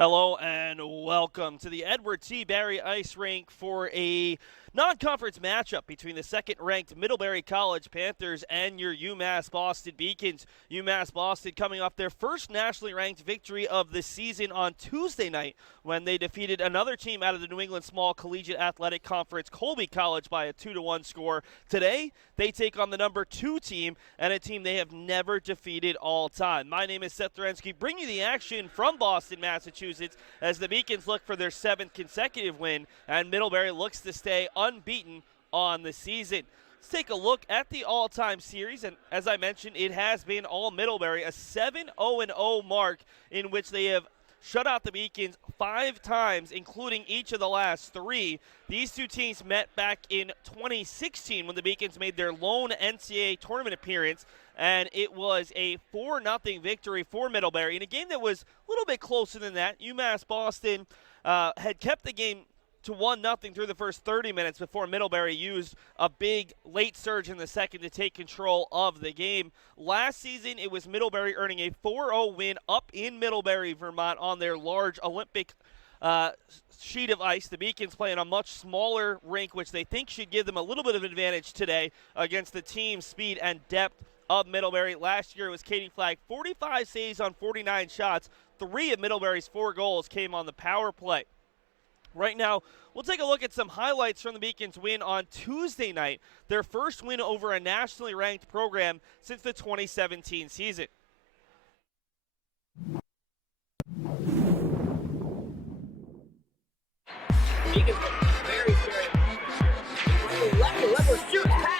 Hello and welcome to the Edward T. Barry Ice Rink for a non-conference matchup between the second-ranked Middlebury College Panthers and your UMass Boston Beacons. UMass Boston coming off their first nationally ranked victory of the season on Tuesday night when they defeated another team out of the New England Small Collegiate Athletic Conference, Colby College, by a 2-1 score. Today, they take on the number 2 team and a team they have never defeated all time. My name is Seth Dorensky, bringing you the action from Boston, Massachusetts, as the Beacons look for their 7th consecutive win, and Middlebury looks to stay unbeaten on the season. Let's take a look at the all-time series, and as I mentioned, it has been all Middlebury, a 7-0-0 mark in which they have shut out the Beacons 5 times, including each of the last 3. These two teams met back in 2016 when the Beacons made their lone NCAA tournament appearance, and it was a 4-0 victory for Middlebury in a game that was a little bit closer than that. UMass Boston had kept the game to 1-0 through the first 30 minutes before Middlebury used a big late surge in the second to take control of the game. Last season, it was Middlebury earning a 4-0 win up in Middlebury, Vermont on their large Olympic sheet of ice. The Beacons play in a much smaller rink, which they think should give them a little bit of advantage today against the team speed and depth of Middlebury. Last year, it was Caty Flagg, 45 saves on 49 shots. 3 of Middlebury's 4 goals came on the power play. Right now, we'll take a look at some highlights from the Beacons' win on Tuesday night, their first win over a nationally ranked program since the 2017 season. Beacons very left, shoot, pass.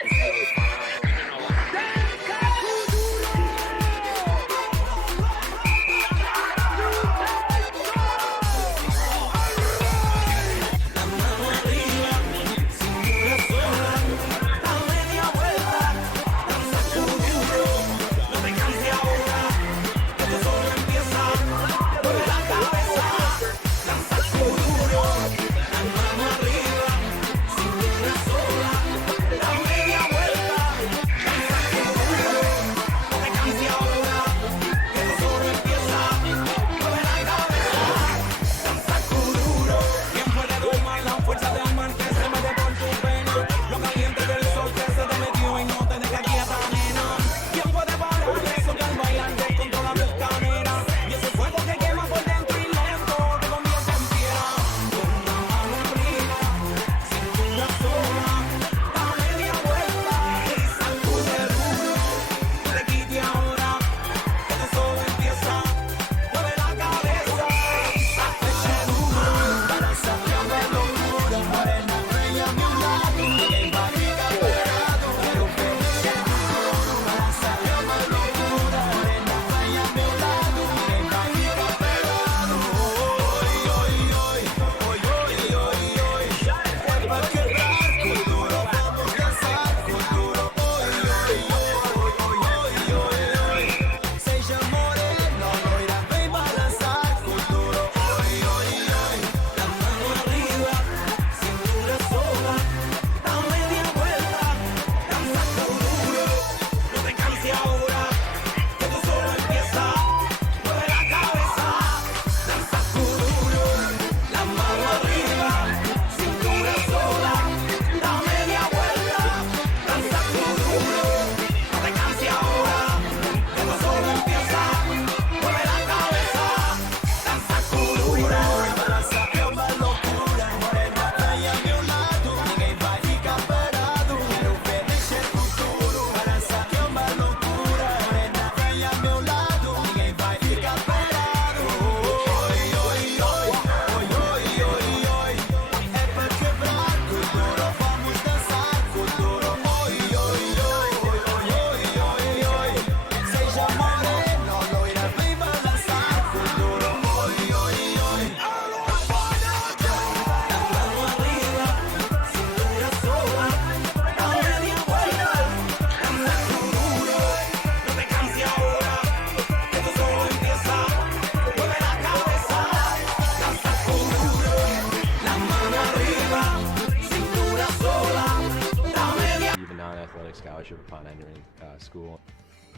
scholarship upon entering school.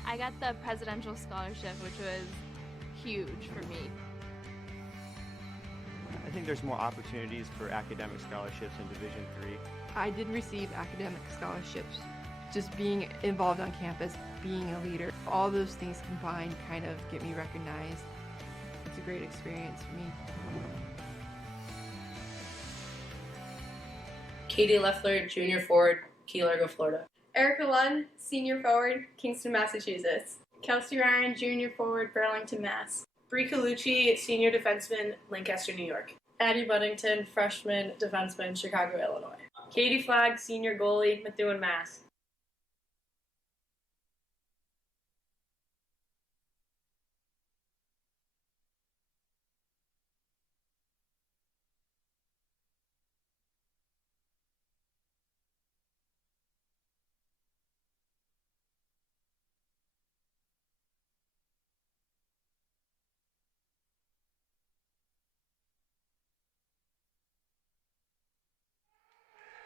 I got the presidential scholarship, which was huge for me. I think there's more opportunities for academic scholarships in Division III. I did receive academic scholarships. Just being involved on campus, being a leader, all those things combined kind of get me recognized. It's a great experience for me. Katie Leffler, junior forward, Key Largo, Florida. Erica Lund, senior forward, Kingston, Massachusetts. Kelsey Ryan, junior forward, Burlington, Mass. Bree Colucci, senior defenseman, Lancaster, New York. Addie Buddington, freshman defenseman, Chicago, Illinois. Caty Flagg, senior goalie, Methuen, Mass.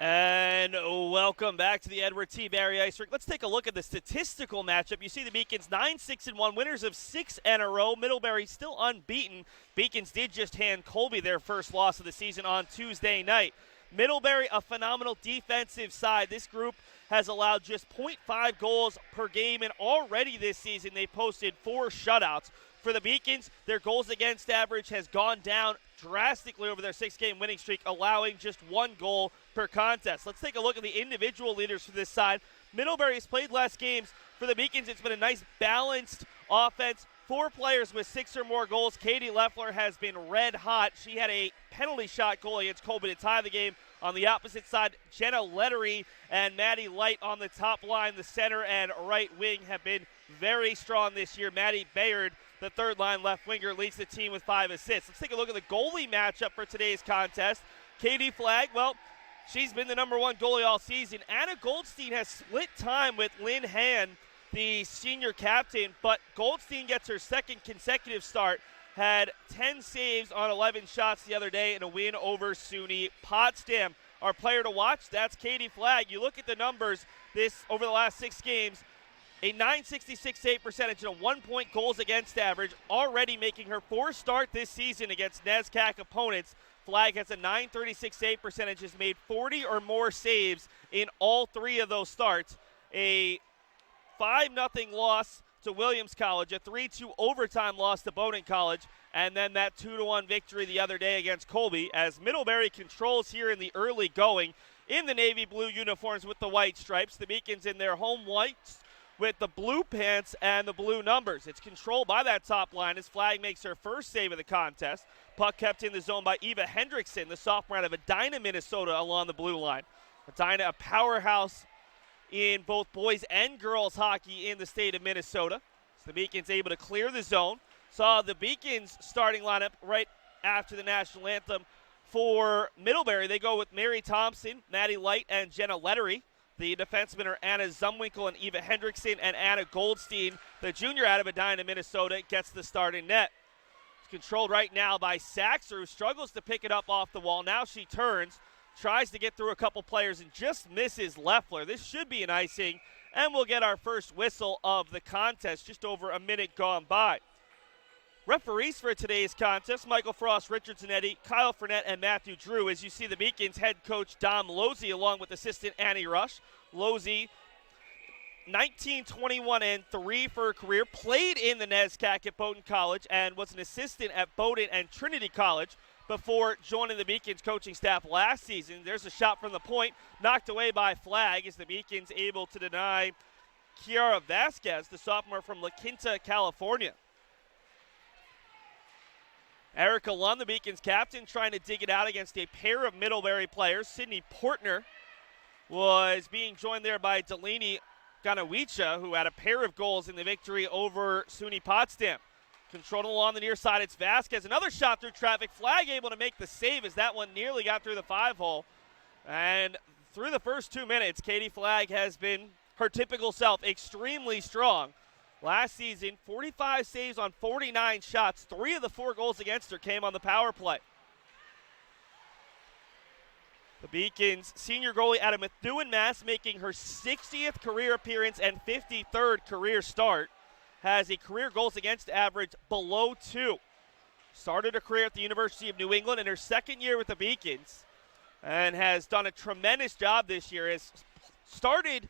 And welcome back to the Edward T. Barry Ice Rink. Let's take a look at the statistical matchup. You see the Beacons 9-6-1, winners of 6 in a row. Middlebury still unbeaten. Beacons did just hand Colby their first loss of the season on Tuesday night. Middlebury, a phenomenal defensive side. This group has allowed just 0.5 goals per game, and already this season they posted 4 shutouts. For the Beacons, their goals against average has gone down drastically over their 6-game winning streak, allowing just 1 goal per contest. Let's take a look at the individual leaders for this side. Middlebury has played less games. For the Beacons, it's been a nice balanced offense. 4 players with 6 or more goals. Katie Leffler has been red hot. She had a penalty shot goal against Colby to tie the game. On the opposite side, Jenna Lettery and Maddie Light on the top line. The center and right wing have been very strong this year. Maddie Bayard, the third line left winger, leads the team with 5 assists. Let's take a look at the goalie matchup for today's contest. Caty Flagg, well, she's been the number 1 goalie all season. Anna Goldstein has split time with Lynn Han, the senior captain, but Goldstein gets her second consecutive start. Had 10 saves on 11 shots the other day in a win over SUNY Potsdam. Our player to watch, that's Caty Flagg. You look at the numbers over the last 6 games, a .966 save percentage and a 1-point goals against average, already making her 4th start this season against NESCAC opponents. Flagg has a .936 save percentage, has made 40 or more saves in all 3 of those starts. A 5-0 loss to Williams College, a 3-2 overtime loss to Bowdoin College, and then that 2-1 victory the other day against Colby, as Middlebury controls here in the early going in the navy blue uniforms with the white stripes. The Beacons in their home whites with the blue pants and the blue numbers. It's controlled by that top line as Flagg makes her first save of the contest. Puck kept in the zone by Eva Hendrickson, the sophomore out of Edina, Minnesota, along the blue line. Edina, a powerhouse in both boys and girls hockey in the state of Minnesota. So the Beacons able to clear the zone. Saw the Beacons starting lineup right after the national anthem. For Middlebury, they go with Mary Thompson, Maddie Light, and Jenna Lettery. The defensemen are Anna Zumwinkle and Eva Hendrickson, and Anna Goldstein, the junior out of Edina, Minnesota, gets the start in net. It's controlled right now by Saxer, who struggles to pick it up off the wall. Now she turns, tries to get through a couple players, and just misses Leffler. This should be an icing, and we'll get our first whistle of the contest just over a minute gone by. Referees for today's contest, Michael Frost, Richard Zanetti, Kyle Fournette, and Matthew Drew. As you see, the Beacons head coach Dom Losey along with assistant Annie Rush. Losey, 19-21-3 for her career, played in the NESCAC at Bowdoin College and was an assistant at Bowdoin and Trinity College before joining the Beacons coaching staff last season. There's a shot from the point, knocked away by Flagg as the Beacons able to deny Kiara Vasquez, the sophomore from La Quinta, California. Erica Lund, the Beacons captain, trying to dig it out against a pair of Middlebury players. Sydney Portner was being joined there by Delaney Ganawicha, who had a pair of goals in the victory over SUNY Potsdam. Controlled along the near side, it's Vasquez. Another shot through traffic. Flagg able to make the save as that one nearly got through the 5-hole. And through the first 2 minutes, Caty Flagg has been her typical self, extremely strong. Last season, 45 saves on 49 shots. 3 of the 4 goals against her came on the power play. The Beacons senior goalie out of Methuen, Mass, making her 60th career appearance and 53rd career start, has a career goals against average below 2. Started her career at the University of New England in her second year with the Beacons and has done a tremendous job this year. Has started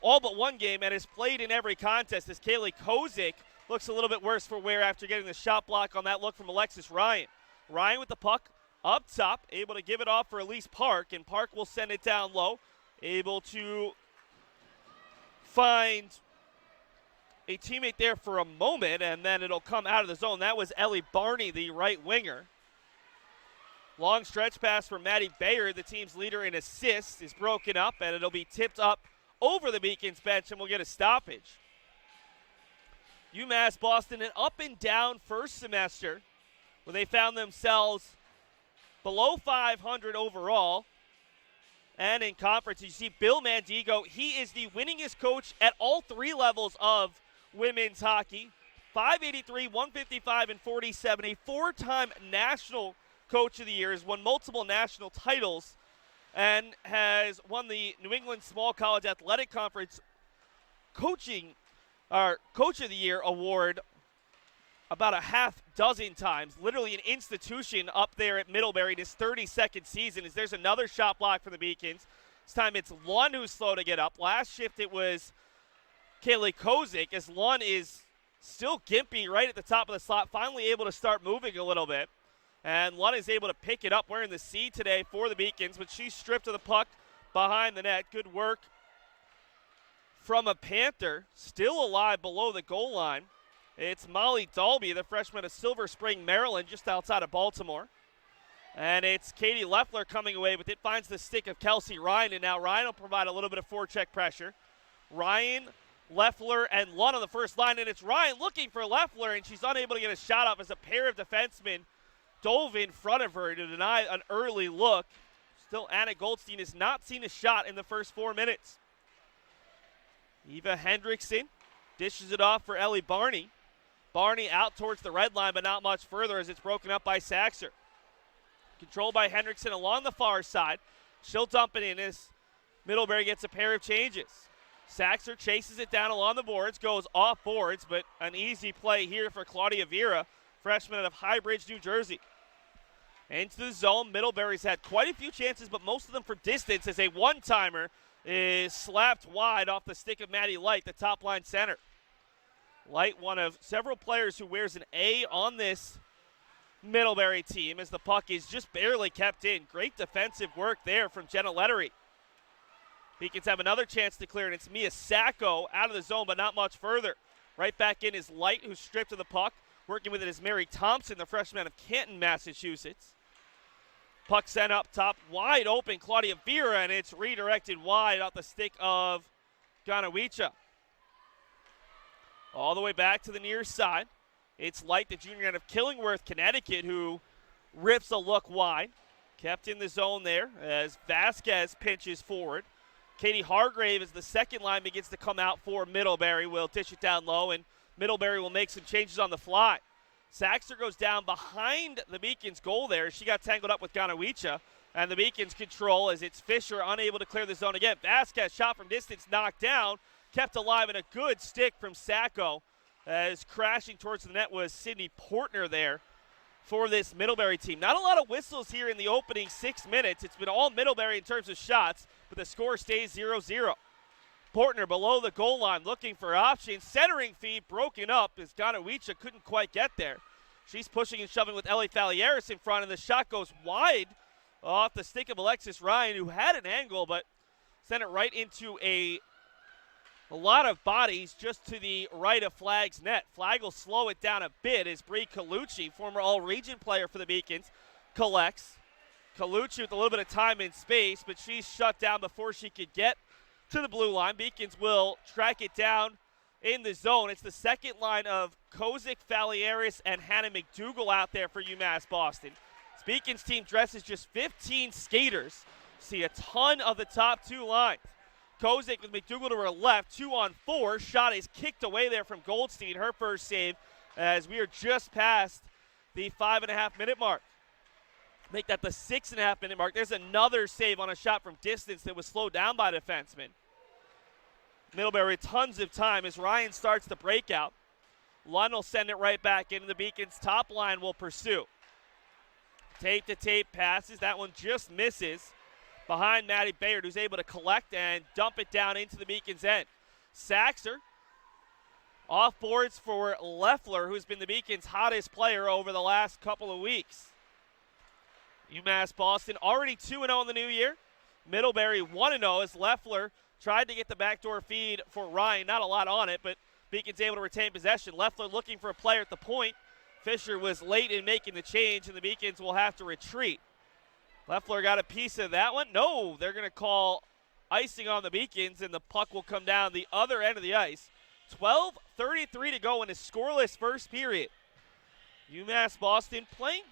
all but one game and has played in every contest as Kaylee Kozik looks a little bit worse for wear after getting the shot block on that look from Alexis Ryan. Ryan with the puck up top, able to give it off for Elise Park, and Park will send it down low, able to find a teammate there for a moment, and then it'll come out of the zone. That was Ellie Barney, the right winger. Long stretch pass for Maddie Bayer, the team's leader in assists, is broken up, and it'll be tipped up over the Beacons bench, and we'll get a stoppage. UMass Boston, an up and down first semester, where they found themselves below 500 overall. And in conference, you see Bill Mandigo. He is the winningest coach at all three levels of women's hockey. 583, 155, and 47. A four-time national coach of the year. Has won multiple national titles and has won the New England Small College Athletic Conference Coach of the Year award about a half dozen times. Literally an institution up there at Middlebury in his 32nd season. As there's another shot block for the Beacons. This time it's Lund who's slow to get up. Last shift it was Kaylee Kozik, as Lund is still gimpy right at the top of the slot, finally able to start moving a little bit. And Lund is able to pick it up wearing the C today for the Beacons, but she's stripped of the puck behind the net. Good work from a Panther, still alive below the goal line. It's Molly Dalby, the freshman of Silver Spring, Maryland, just outside of Baltimore. And it's Katie Leffler coming away with it, finds the stick of Kelsey Ryan, and now Ryan will provide a little bit of forecheck pressure. Ryan, Leffler, and Lund on the first line, and it's Ryan looking for Leffler, and she's unable to get a shot off as a pair of defensemen dove in front of her to deny an early look. Still, Anna Goldstein has not seen a shot in the first 4 minutes. Eva Hendrickson dishes it off for Ellie Barney. Barney out towards the red line, but not much further as it's broken up by Saxer. Controlled by Hendrickson along the far side. She'll dump it in as Middlebury gets a pair of changes. Saxer chases it down along the boards, goes off boards, but an easy play here for Claudia Vera, freshman out of High Bridge, New Jersey. Into the zone, Middlebury's had quite a few chances, but most of them for distance as a one-timer is slapped wide off the stick of Maddie Light, the top line center. Light, one of several players who wears an A on this Middlebury team as the puck is just barely kept in. Great defensive work there from Jenna Lettery. Beacons have another chance to clear, and it's Mia Sacco out of the zone, but not much further. Right back in is Light, who's stripped of the puck. Working with it is Mary Thompson, the freshman out of Canton, Massachusetts. Puck sent up top, wide open, Claudia Vera, and it's redirected wide off the stick of Ganawicha. All the way back to the near side. It's Light, the junior out of Killingworth, Connecticut, who rips a look wide. Kept in the zone there as Vasquez pinches forward. Katie Hargrave, as the second line begins to come out for Middlebury, will dish it down low, and Middlebury will make some changes on the fly. Saxter goes down behind the Beacons goal there. She got tangled up with Ganawicha, and the Beacons control as it's Fisher unable to clear the zone again. Vasquez shot from distance, knocked down, kept alive, and a good stick from Sacco as crashing towards the net was Sydney Portner there for this Middlebury team. Not a lot of whistles here in the opening 6 minutes. It's been all Middlebury in terms of shots, but the score stays 0-0. Portner below the goal line looking for options. Centering feed broken up as Ganawicha couldn't quite get there. She's pushing and shoving with Ellie Falieris in front, and the shot goes wide off the stick of Alexis Ryan, who had an angle, but sent it right into a lot of bodies just to the right of Flagg's net. Flagg will slow it down a bit as Bree Colucci, former All-Region player for the Beacons, collects. Colucci with a little bit of time and space, but she's shut down before she could get to the blue line. Beacons will track it down in the zone. It's the second line of Kozik, Falieris, and Hannah McDougall out there for UMass Boston. This Beacons team dresses just 15 skaters. See a ton of the top two lines. Kozik with McDougall to her left, 2-on-4. Shot is kicked away there from Goldstein, her first save, as we are just past the 5.5-minute mark. Make that the 6.5-minute mark. There's another save on a shot from distance that was slowed down by defenseman. Middlebury, tons of time as Ryan starts the breakout. Lund will send it right back into the Beacons. Top line will pursue. Tape-to-tape passes. That one just misses behind Maddie Bayard, who's able to collect and dump it down into the Beacons' end. Saxer off boards for Leffler, who's been the Beacons' hottest player over the last couple of weeks. UMass Boston already 2-0 in the new year. Middlebury 1-0 as Leffler tried to get the backdoor feed for Ryan. Not a lot on it, but Beacons able to retain possession. Leffler looking for a player at the point. Fisher was late in making the change, and the Beacons will have to retreat. Leffler got a piece of that one. No, they're going to call icing on the Beacons, and the puck will come down the other end of the ice. 12:33 to go in a scoreless first period. UMass Boston playing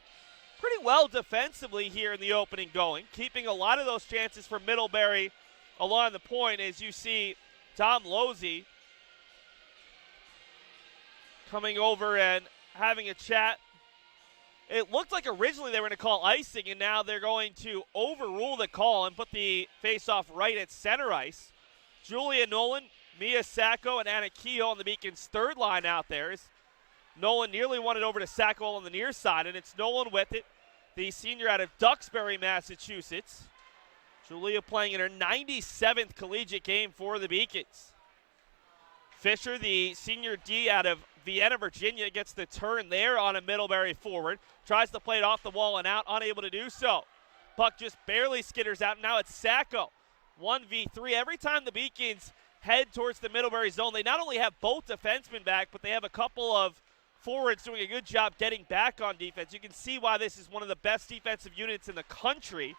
pretty well defensively here in the opening going, keeping a lot of those chances for Middlebury along the point, as you see Tom Losey coming over and having a chat. It looked like originally they were going to call icing, and now they're going to overrule the call and put the faceoff right at center ice. Julia Nolan, Mia Sacco, and Anna Kehoe on the Beacons' third line out there. Nolan nearly won it over to Sacco on the near side, and it's Nolan with it, the senior out of Duxbury, Massachusetts. Julia playing in her 97th collegiate game for the Beacons. Fisher, the senior D out of Vienna, Virginia, gets the turn there on a Middlebury forward. Tries to play it off the wall and out, unable to do so. Puck just barely skitters out. Now it's Sacco, 1v3. Every time the Beacons head towards the Middlebury zone, they not only have both defensemen back, but they have a couple of forwards doing a good job getting back on defense. You can see why this is one of the best defensive units in the country,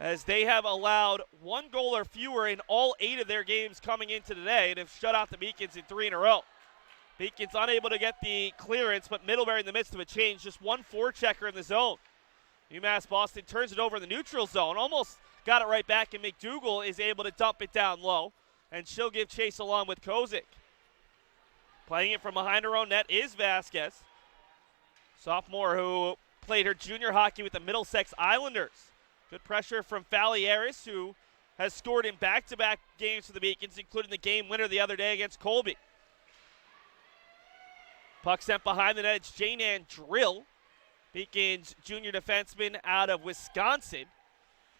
as they have allowed one goal or fewer in all 8 of their games coming into today and have shut out the Beacons in 3 in a row. Beacons unable to get the clearance, but Middlebury in the midst of a change, just one forechecker in the zone. UMass Boston turns it over in the neutral zone, almost got it right back, and McDougal is able to dump it down low, and she'll give chase along with Kozik. Playing it from behind her own net is Vasquez, sophomore who played her junior hockey with the Middlesex Islanders. Good pressure from Falieris, who has scored in back-to-back games for the Beacons, including the game winner the other day against Colby. Puck sent behind the net. It's Jane-Ann Drill, Beacons junior defenseman out of Wisconsin.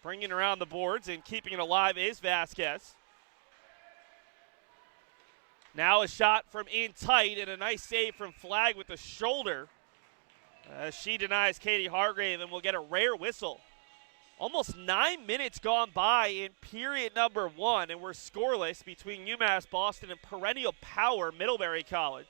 Bringing around the boards and keeping it alive is Vasquez. Now a shot from in tight and a nice save from Flagg with the shoulder. She denies Katie Hargrave and will get a rare whistle. Almost 9 minutes gone by in period number 1, and we're scoreless between UMass Boston and perennial power Middlebury College.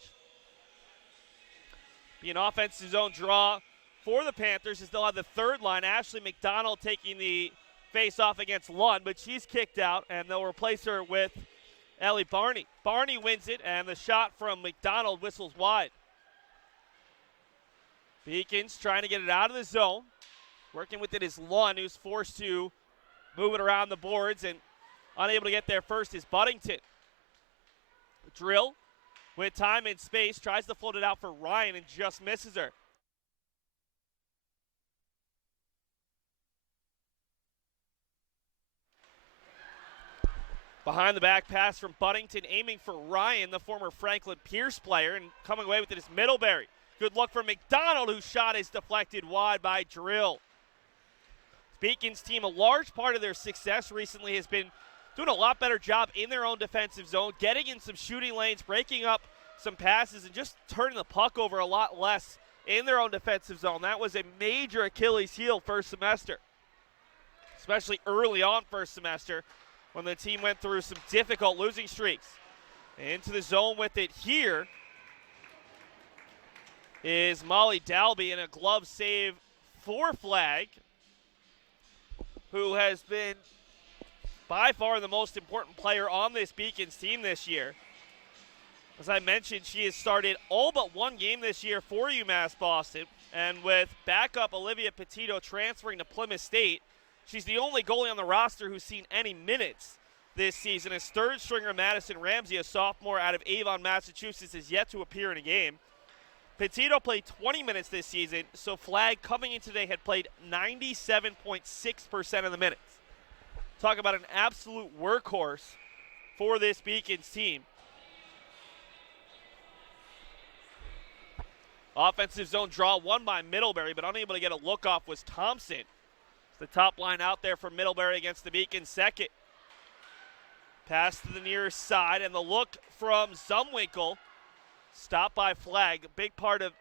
Be an offensive zone draw for the Panthers as they'll have the third line. Ashley McDonald taking the face-off against Lund, but she's kicked out, and they'll replace her with Ellie Barney. Barney wins it, and the shot from McDonald whistles wide. Beacons trying to get it out of the zone. Working with it is Lund, who's forced to move it around the boards, and unable to get there first is Buddington. Drill with time and space, tries to float it out for Ryan and just misses her. Behind the back pass from Buddington, aiming for Ryan, the former Franklin Pierce player, and coming away with it is Middlebury. Good luck for McDonald, whose shot is deflected wide by Drill. Beacons team, a large part of their success recently has been doing a lot better job in their own defensive zone, getting in some shooting lanes, breaking up some passes, and just turning the puck over a lot less in their own defensive zone. That was a major Achilles heel first semester, especially early on first semester when the team went through some difficult losing streaks. Into the zone with it here is Molly Dalby, and a glove save for Flagg, who has been by far the most important player on this Beacons team this year. As I mentioned, she has started all but one game this year for UMass Boston, and with backup Olivia Petito transferring to Plymouth State, she's the only goalie on the roster who's seen any minutes this season. As third stringer Madison Ramsey, a sophomore out of Avon, Massachusetts, is yet to appear in a game. Petito played 20 minutes this season, so Flagg coming in today had played 97.6% of the minutes. Talk about an absolute workhorse for this Beacons team. Offensive zone draw won by Middlebury, but unable to get a look off was Thompson. It's the top line out there for Middlebury against the Beacon second. Pass to the near side, and the look from Zumwinkle. Stopped by Flagg. A big part of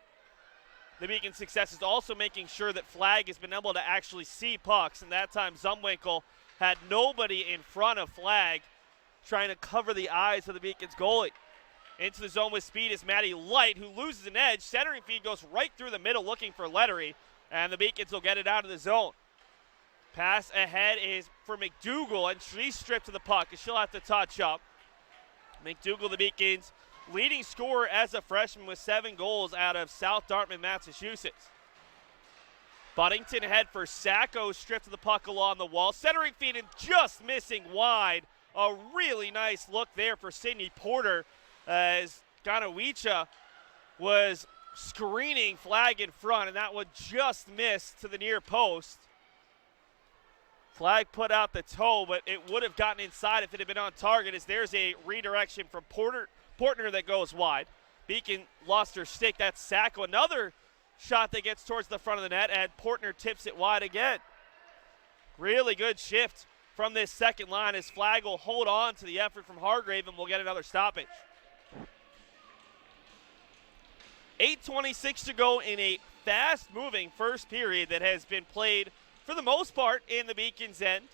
the Beacon success is also making sure that Flagg has been able to actually see pucks, and that time Zumwinkle had nobody in front of Flagg trying to cover the eyes of the Beacon's goalie. Into the zone with speed is Maddie Light, who loses an edge. Centering feed goes right through the middle looking for Lettery, and the Beacons will get it out of the zone. Pass ahead is for McDougal, and she's stripped to the puck, and she'll have to touch up. McDougal, the Beacons' leading scorer as a freshman with 7 goals out of South Dartmouth, Massachusetts. Buddington ahead for Sacco, stripped to the puck along the wall. Centering feed and just missing wide. A really nice look there for Sydney Porter as Ganawicha was screening Flagg in front, and that one just missed to the near post. Flagg put out the toe, but it would have gotten inside if it had been on target, as there's a redirection from Portner that goes wide. Beacon lost her stick. That's Sacco. Another shot that gets towards the front of the net, and Portner tips it wide again. Really good shift from this second line as Flagg will hold on to the effort from Hargrave, and we'll get another stoppage. 8:26 to go in a fast-moving first period that has been played for the most part in the Beacon's end.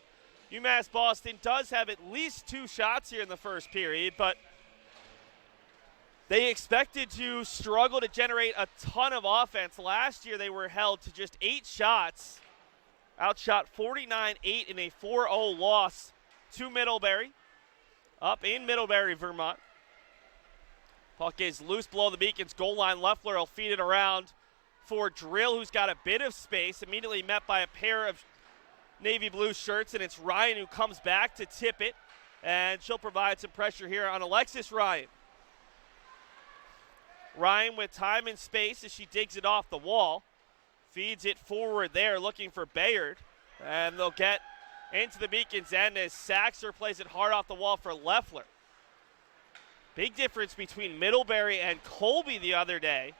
UMass Boston does have at least 2 shots here in the first period, but they expected to struggle to generate a ton of offense. Last year they were held to just 8 shots, outshot 49-8 in a 4-0 loss to Middlebury, up in Middlebury, Vermont. Puck is loose below the Beacon's goal line. Leffler will feed it around for Drill, who's got a bit of space, immediately met by a pair of navy blue shirts, and it's Ryan who comes back to tip it, and she'll provide some pressure here on Alexis Ryan. Ryan with time and space as she digs it off the wall, feeds it forward there looking for Bayard, and they'll get into the Beacon's end as Saxer plays it hard off the wall for Leffler. Big difference between Middlebury and Colby the other day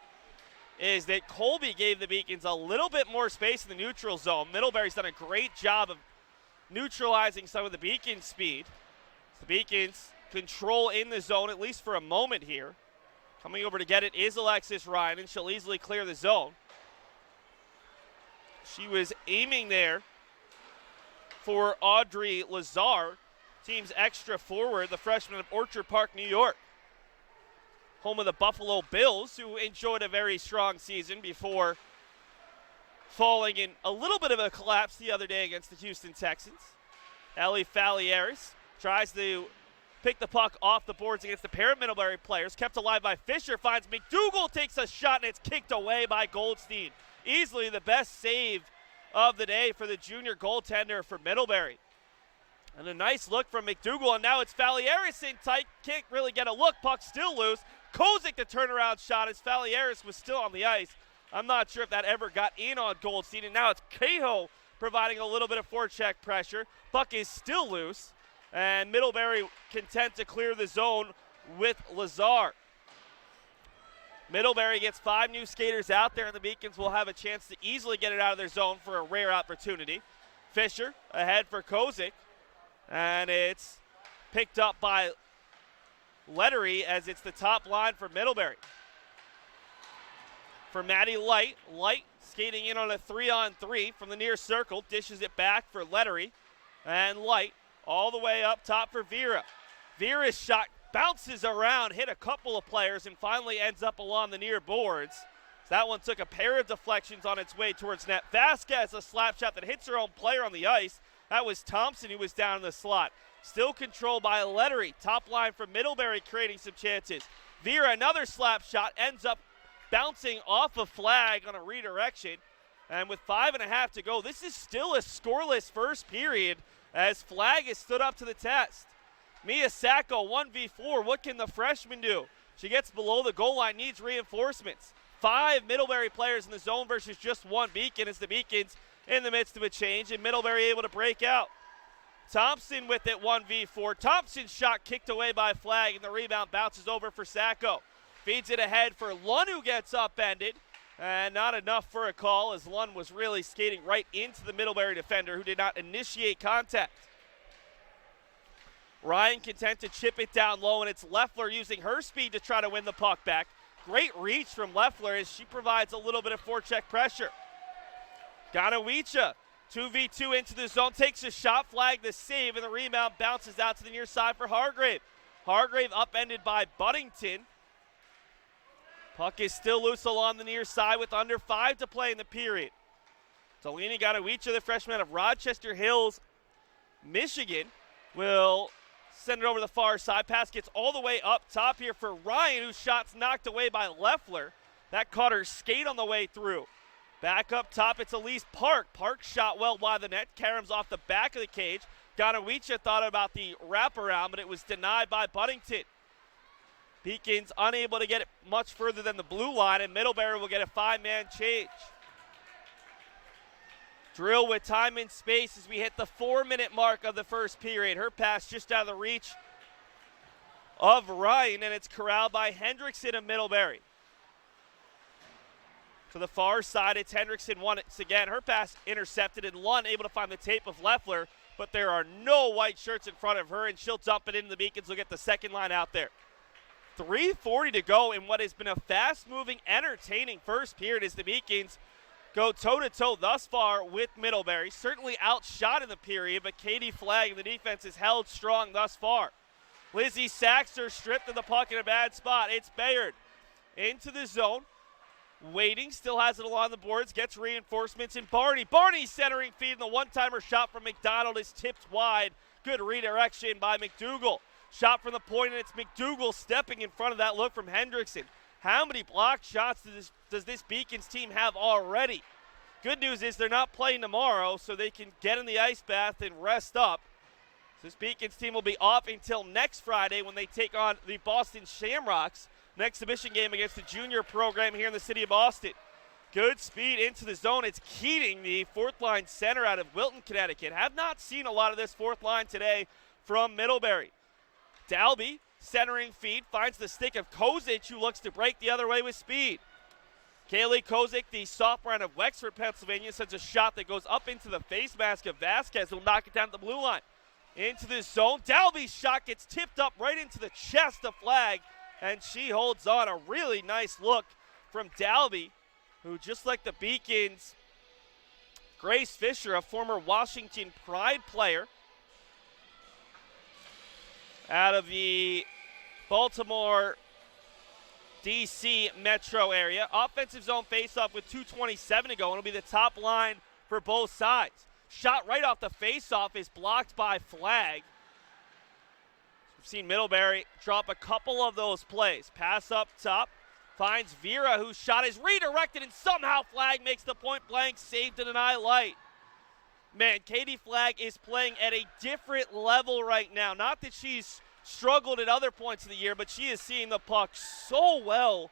is that Colby gave the Beacons a little bit more space in the neutral zone. Middlebury's done a great job of neutralizing some of the Beacon's speed. The Beacons control in the zone, at least for a moment here. Coming over to get it is Alexis Ryan, and she'll easily clear the zone. She was aiming there for Audrey Lazar, team's extra forward, the freshman of Orchard Park, New York. Home of the Buffalo Bills, who enjoyed a very strong season before falling in a little bit of a collapse the other day against the Houston Texans. Ellie Falieris tries to pick the puck off the boards against the pair of Middlebury players. Kept alive by Fisher, finds McDougal, takes a shot, and it's kicked away by Goldstein. Easily the best save of the day for the junior goaltender for Middlebury. And a nice look from McDougal, and now it's Falieris in tight. Can't really get a look. Puck still loose. Kozik the turnaround shot as Falieris was still on the ice. I'm not sure if that ever got in on Goldstein, and now it's Cahill providing a little bit of forecheck pressure. Puck is still loose, and Middlebury content to clear the zone with Lazar. Middlebury gets 5 new skaters out there, and the Beacons will have a chance to easily get it out of their zone for a rare opportunity. Fisher ahead for Kozik, and it's picked up by Lettery as it's the top line for Middlebury. For Maddie Light, Light skating in on a 3-on-3 from the near circle, dishes it back for Lettery, and Light all the way up top for Vera. Vera's shot bounces around, hit a couple of players, and finally ends up along the near boards. That one took a pair of deflections on its way towards net. Vasquez, a slap shot that hits her own player on the ice. That was Thompson who was down in the slot. Still controlled by Lettery. Top line for Middlebury creating some chances. Vera, another slap shot, ends up bouncing off of Flagg on a redirection. And with 5.5 to go, this is still a scoreless first period as Flagg has stood up to the test. Mia Sacco, 1v4. What can the freshman do? She gets below the goal line, needs reinforcements. 5 Middlebury players in the zone versus just 1 Beacon as the Beacons in the midst of a change, and Middlebury able to break out. Thompson with it, 1v4. Thompson's shot kicked away by Flagg, and the rebound bounces over for Sacco. Feeds it ahead for Lund, who gets upended. And not enough for a call, as Lund was really skating right into the Middlebury defender, who did not initiate contact. Ryan content to chip it down low, and it's Leffler using her speed to try to win the puck back. Great reach from Leffler as she provides a little bit of forecheck pressure. Ganawicha, 2v2 into the zone, takes a shot, Flagg the save, and the rebound bounces out to the near side for Hargrave. Hargrave upended by Buddington. Puck is still loose along the near side with under 5 to play in the period. Talini Ganawicha, the freshman out of Rochester Hills, Michigan, will send it over the far side. Pass gets all the way up top here for Ryan, whose shot's knocked away by Leffler. That caught her skate on the way through. Back up top, it's Elise Park. Park shot well wide the net. Karam's off the back of the cage. Ganawicha thought about the wraparound, but it was denied by Buddington. Beacons unable to get it much further than the blue line, and Middlebury will get a 5-man change. Drill with time and space as we hit the 4-minute mark of the first period. Her pass just out of the reach of Ryan, and it's corralled by Hendrickson of Middlebury. To the far side, it's Hendrickson once again. Her pass intercepted, and Lund able to find the tape of Leffler, but there are no white shirts in front of her, and she'll dump it into the Beacons. We'll get the second line out there. 3:40 to go in what has been a fast-moving, entertaining first period as the Beacons go toe-to-toe thus far with Middlebury. Certainly outshot in the period, but Caty Flagg and the defense has held strong thus far. Lizzie Saxter stripped of the puck in a bad spot. It's Bayard into the zone. Waiting, still has it along the boards, gets reinforcements in Barney. Barney centering feed, and the one-timer shot from McDonald is tipped wide. Good redirection by McDougall. Shot from the point, and it's McDougall stepping in front of that look from Hendrickson. How many blocked shots does this Beacons team have already? Good news is they're not playing tomorrow, so they can get in the ice bath and rest up. So this Beacons team will be off until next Friday when they take on the Boston Shamrocks. An exhibition game against the junior program here in the city of Boston. Good speed into the zone. It's Keating, the fourth-line center out of Wilton, Connecticut. Have not seen a lot of this fourth line today from Middlebury. Dalby, centering feed, finds the stick of Kozic, who looks to break the other way with speed. Kaylee Kozic, the sophomore out of Wexford, Pennsylvania, sends a shot that goes up into the face mask of Vasquez, who will knock it down to the blue line. Into the zone. Dalby's shot gets tipped up right into the chest of Flagg, and she holds on. A really nice look from Dalby, who, just like the Beacons, Grace Fisher, a former Washington Pride player out of the Baltimore, D.C. metro area. Offensive zone faceoff with 2:27 to go, and it'll be the top line for both sides. Shot right off the faceoff is blocked by Flagg. We've seen Middlebury drop a couple of those plays. Pass up top, finds Vera, whose shot is redirected, and somehow Flagg makes the point-blank save to deny light. Man, Caty Flagg is playing at a different level right now. Not that she's struggled at other points of the year, but she is seeing the puck so well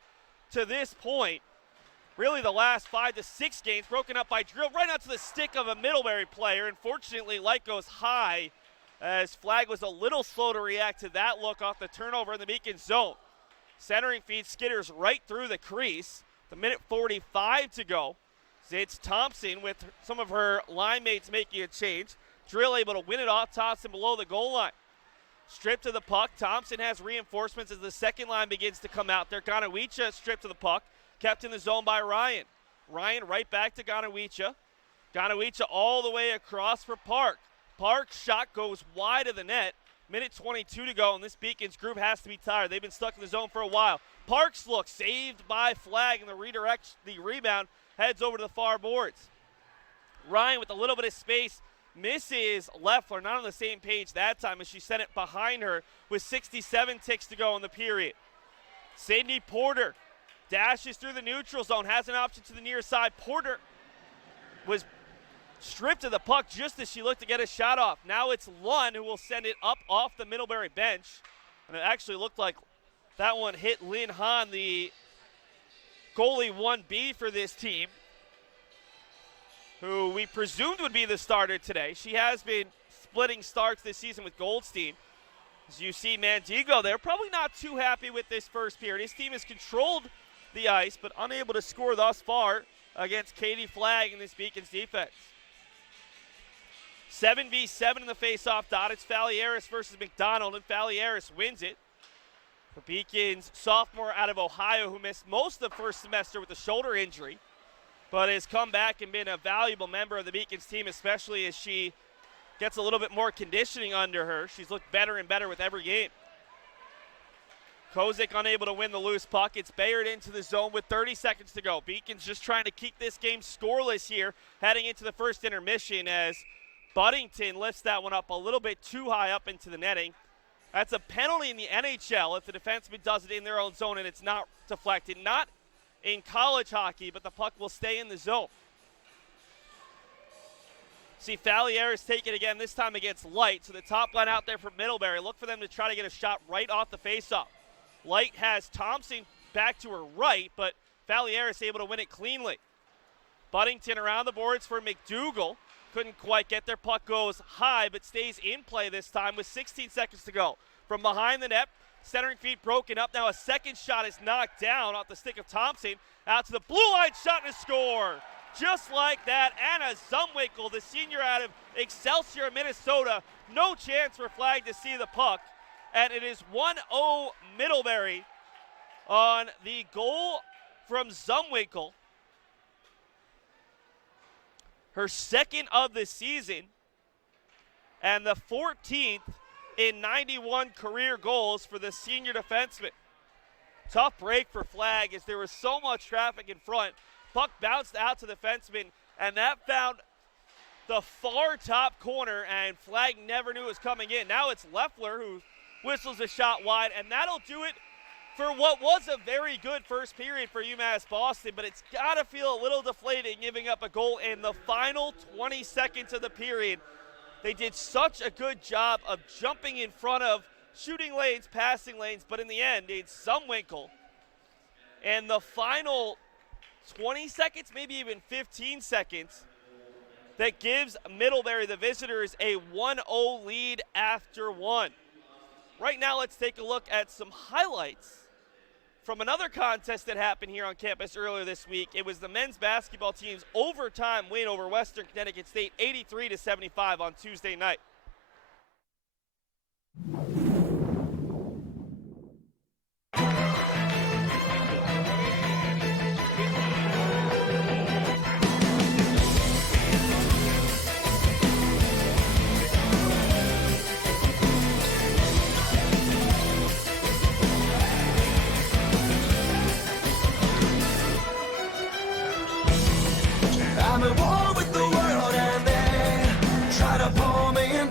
to this point. Really the last 5 to 6 games, broken up by drill right out to the stick of a Middlebury player. Unfortunately, light goes high as Flagg was a little slow to react to that look off the turnover in the Beacon zone. Centering feed skitters right through the crease. The minute 45 to go. It's Thompson with some of her line mates making a change. Drill able to win it off Thompson below the goal line. Stripped to the puck. Thompson has reinforcements as the second line begins to come out there. Ganawicha stripped to the puck. Kept in the zone by Ryan. Ryan right back to Ganawicha. Ganawicha all the way across for Park. Park's shot goes wide of the net. Minute 22 to go, and this Beacons group has to be tired. They've been stuck in the zone for a while. Park's look saved by Flagg, and the rebound heads over to the far boards. Ryan with a little bit of space misses Leffler, not on the same page that time as she sent it behind her with 67 ticks to go in the period. Sydney Porter dashes through the neutral zone, has an option to the near side. Porter was stripped of the puck just as she looked to get a shot off. Now it's Lund who will send it up off the Middlebury bench. And it actually looked like that one hit Lynn Hahn, the goalie 1B for this team, who we presumed would be the starter today. She has been splitting starts this season with Goldstein. As you see Mandigo there, probably not too happy with this first period. His team has controlled the ice, but unable to score thus far against Caty Flagg in this Beacons defense. 7v7 in the face-off dot. It's Falieris versus McDonald, and Falieris wins it. For Beacons, sophomore out of Ohio who missed most of the first semester with a shoulder injury, but has come back and been a valuable member of the Beacons team, especially as she gets a little bit more conditioning under her. She's looked better and better with every game. Kozik unable to win the loose puck. It's Bayard into the zone with 30 seconds to go. Beacons just trying to keep this game scoreless here heading into the first intermission as Buddington lifts that one up a little bit too high up into the netting. That's a penalty in the NHL if the defenseman does it in their own zone and it's not deflected. Not in college hockey, but the puck will stay in the zone. See Falieris take it again, this time against Light. So the top line out there for Middlebury. Look for them to try to get a shot right off the faceoff. Light has Thompson back to her right, but Falieris able to win it cleanly. Buddington around the boards for McDougal. Couldn't quite get there. Puck goes high, but stays in play this time with 16 seconds to go. From behind the net, centering feet broken up. Now a second shot is knocked down off the stick of Thompson. Out to the blue line, shot and a score. Just like that, Anna Zumwinkle, the senior out of Excelsior, Minnesota. No chance for Flagg to see the puck. And it is 1-0 Middlebury on the goal from Zumwinkle. Her second of the season and the 14th in 91 career goals for the senior defenseman. Tough break for Flagg as there was so much traffic in front. Puck bounced out to the defenseman, and that found the far top corner, and Flagg never knew it was coming in. Now it's Leffler who whistles a shot wide, and that'll do it for what was a very good first period for UMass Boston, but it's got to feel a little deflating giving up a goal in the final 20 seconds of the period. They did such a good job of jumping in front of shooting lanes, passing lanes, but in the end, it's Zumwinkle. And the final 20 seconds, maybe even 15 seconds, that gives Middlebury, the visitors, a 1-0 lead after one. Right now, let's take a look at some highlights from another contest that happened here on campus earlier this week. It was the men's basketball team's overtime win over Western Connecticut State, 83-75 on Tuesday night. I'm at war with the world and they try to pull me in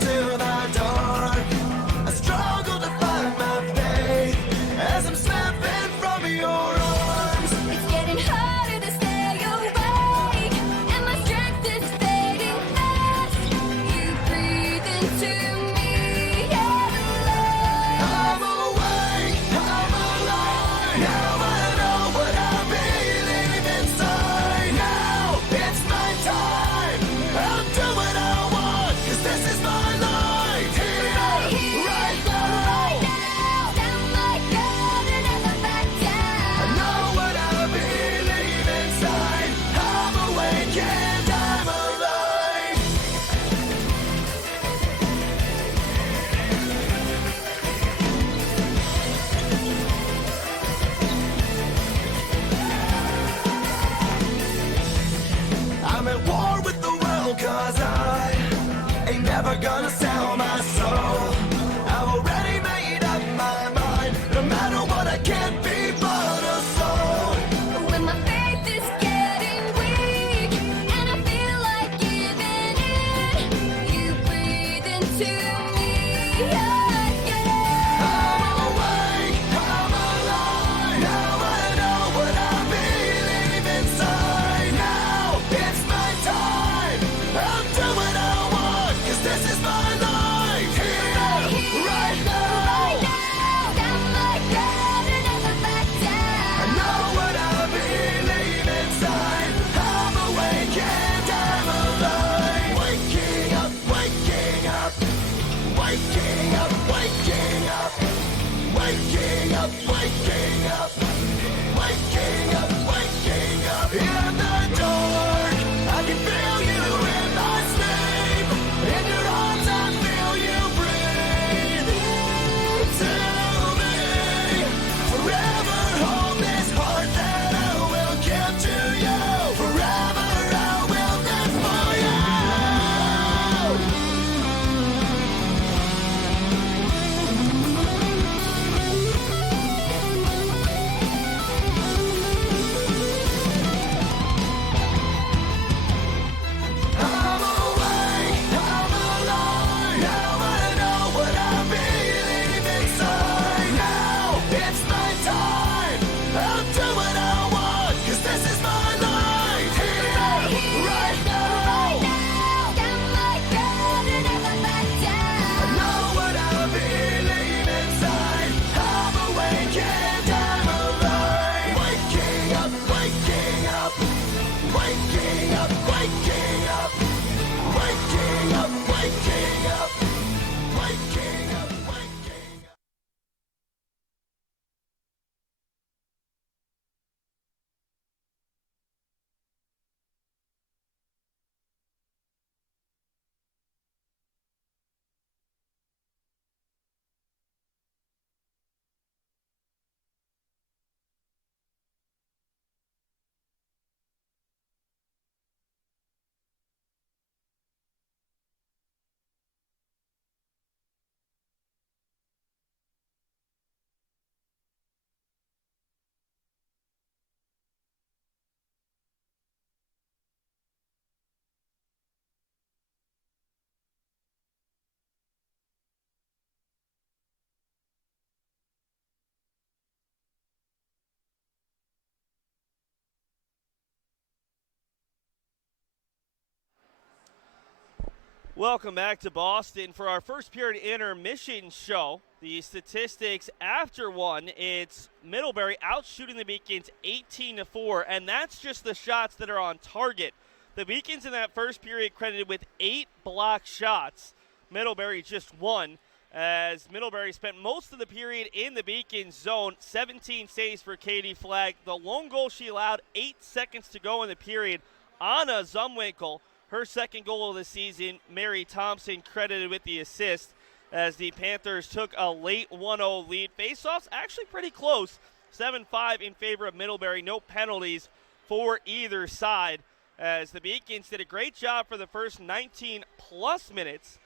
Welcome back to Boston for our first period intermission show. The statistics after one, it's Middlebury outshooting the Beacons 18-4, and that's just the shots that are on target. The Beacons in that first period credited with 8 blocked shots. Middlebury just 1, as Middlebury spent most of the period in the Beacons zone. 17 saves for Caty Flagg. The lone goal she allowed, 8 seconds to go in the period. Anna Zumwinkle, her second goal of the season. Mary Thompson credited with the assist as the Panthers took a late 1-0 lead. Faceoffs actually pretty close, 7-5 in favor of Middlebury. No penalties for either side, as the Beacons did a great job for the first 19-plus minutes,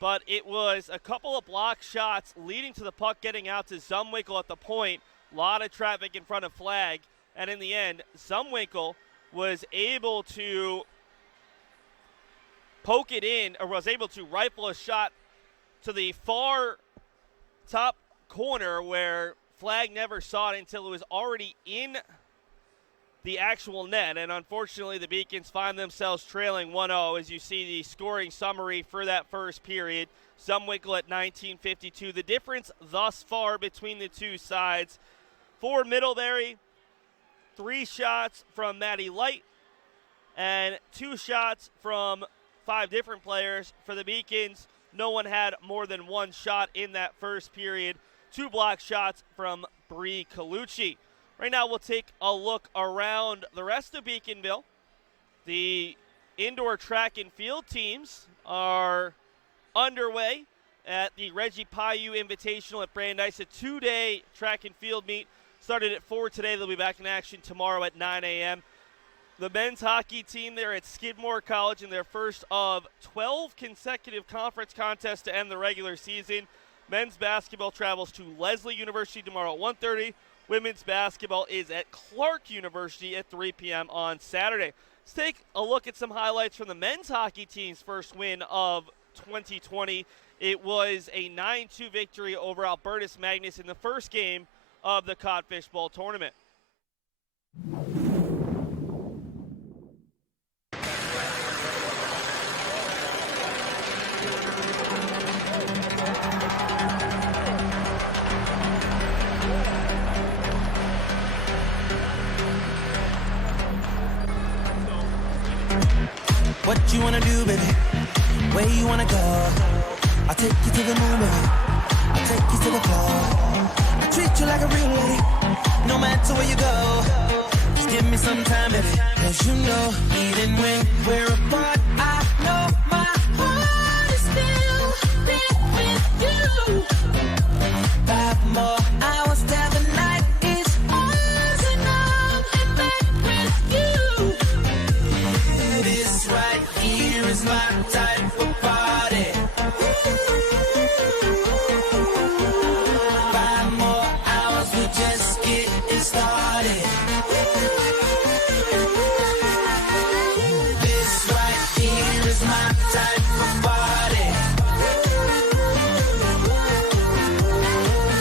but it was a couple of block shots leading to the puck getting out to Zumwinkle at the point. A lot of traffic in front of Flagg, and in the end, Zumwinkle was able to poke it in, or was able to rifle a shot to the far top corner where Flagg never saw it until it was already in the actual net. And unfortunately, the Beacons find themselves trailing 1-0 as you see the scoring summary for that first period. Zumwinkle at 19:52. The difference thus far between the two sides: for Middlebury, 3 shots from Maddie Light and 2 shots from 5 different players. For the Beacons, no one had more than 1 shot in that first period. 2 block shots from Bree Colucci. Right now we'll take a look around the rest of Beaconville. The indoor track and field teams are underway at the Reggie Paiu Invitational at Brandeis. A 2-day track and field meet started at 4 today. They'll be back in action tomorrow at 9 a.m. The men's hockey team there at Skidmore College in their first of 12 consecutive conference contests to end the regular season. Men's basketball travels to Leslie University tomorrow at 1:30. Women's basketball is at Clark University at 3 p.m. on Saturday. Let's take a look at some highlights from the men's hockey team's first win of 2020. It was a 9-2 victory over Albertus Magnus in the first game of the Codfish Bowl tournament. What you wanna do, baby? Where you wanna go? I'll take you to the moon, baby. I'll take you to the floor. I treat you like a real lady, no matter where you go. Just give me some time, baby. Cause you know, even when we're apart, I know my heart is still there with you. 5 more hours till the night is ours, and I'm in bed with you. This right here is my type of party. 5 more hours, we just getting started. This right here is my type of party.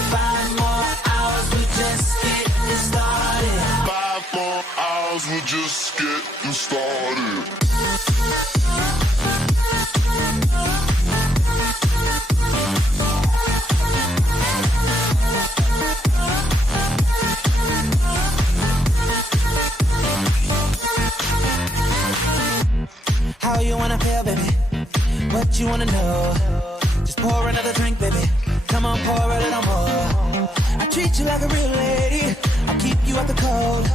5 more hours, we just getting started. 5 more hours, we're just getting started. How you wanna feel, baby? What you wanna know? Just pour another drink, baby. Come on, pour a little more. I treat you like a real lady. I'll keep you out the cold.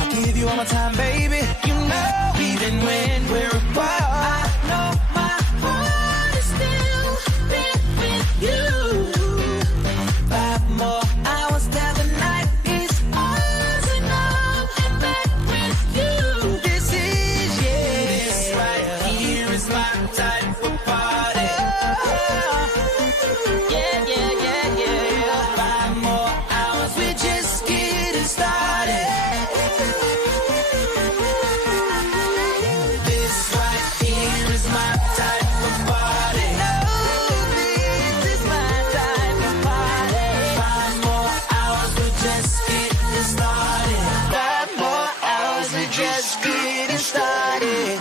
I'll give you all my time, baby. You know, even when we're apart, I know my heart is still there with you. 5 more hours till the night is ours, and I'm in bed with you. This is, yeah, this right here is my type of party. Yeah, yeah, yeah, yeah. 5 more hours, we're just getting started. This right here is my type of party. No, this is my type of party. 5 more hours, we're just getting started. 5 more hours, we're just getting started.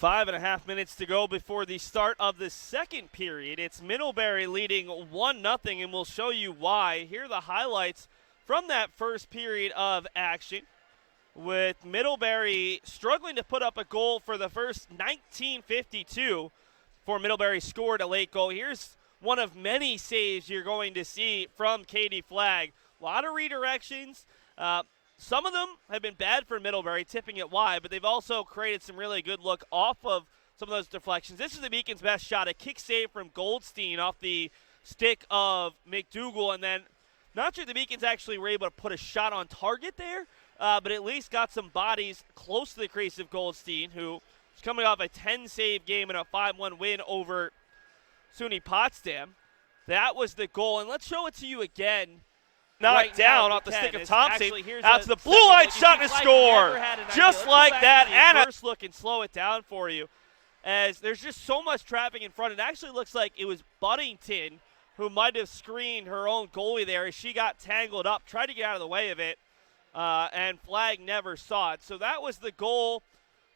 5.5 minutes to go before the start of the second period. It's Middlebury leading 1-0, and we'll show you why. Here are the highlights from that first period of action, with Middlebury struggling to put up a goal for the first 19:52 before Middlebury scored a late goal. Here's one of many saves you're going to see from Caty Flagg. A lot of redirections. Some of them have been bad for Middlebury, tipping it wide, but they've also created some really good look off of some of those deflections. This is the Beacon's best shot, a kick save from Goldstein off the stick of McDougal, and then not sure the Beacons actually were able to put a shot on target there, but at least got some bodies close to the crease of Goldstein, who is coming off a 10-save game and a 5-1 win over SUNY Potsdam. That was the goal, and let's show it to you again. Knocked down off the stick of Thompson. Out to the blue line shot and score. Just like that. And first look and slow it down for you, as there's just so much traffic in front. It actually looks like it was Buddington who might have screened her own goalie there as she got tangled up, tried to get out of the way of it, and Flagg never saw it. So that was the goal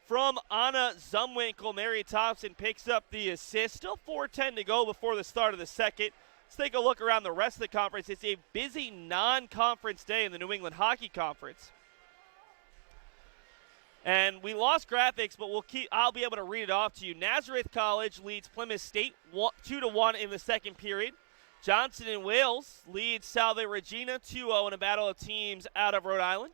from Anna Zumwinkle. Mary Thompson picks up the assist. Still 4:10 to go before the start of the second. Let's take a look around the rest of the conference. It's a busy non-conference day in the New England Hockey Conference. And we lost graphics, but I'll be able to read it off to you. Nazareth College leads Plymouth State 2-1 in the second period. Johnson and Wales leads Salve Regina 2-0 in a battle of teams out of Rhode Island.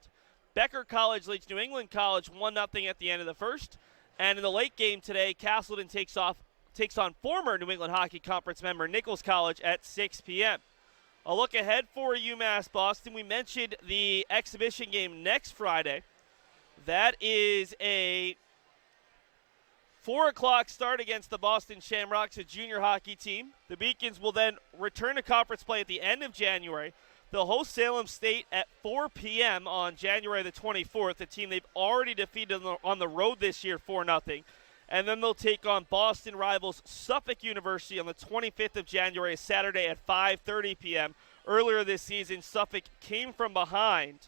Becker College leads New England College 1-0 at the end of the first. And in the late game today, Castleton takes on former New England Hockey Conference member Nichols College at 6 p.m. A look ahead for UMass Boston. We mentioned the exhibition game next Friday. That is a 4 o'clock start against the Boston Shamrocks, a junior hockey team. The Beacons will then return to conference play at the end of January. They'll host Salem State at 4 p.m. on January the 24th, a team they've already defeated on the road this year 4-0. And then they'll take on Boston rivals Suffolk University on the 25th of January, Saturday at 5:30 p.m. Earlier this season, Suffolk came from behind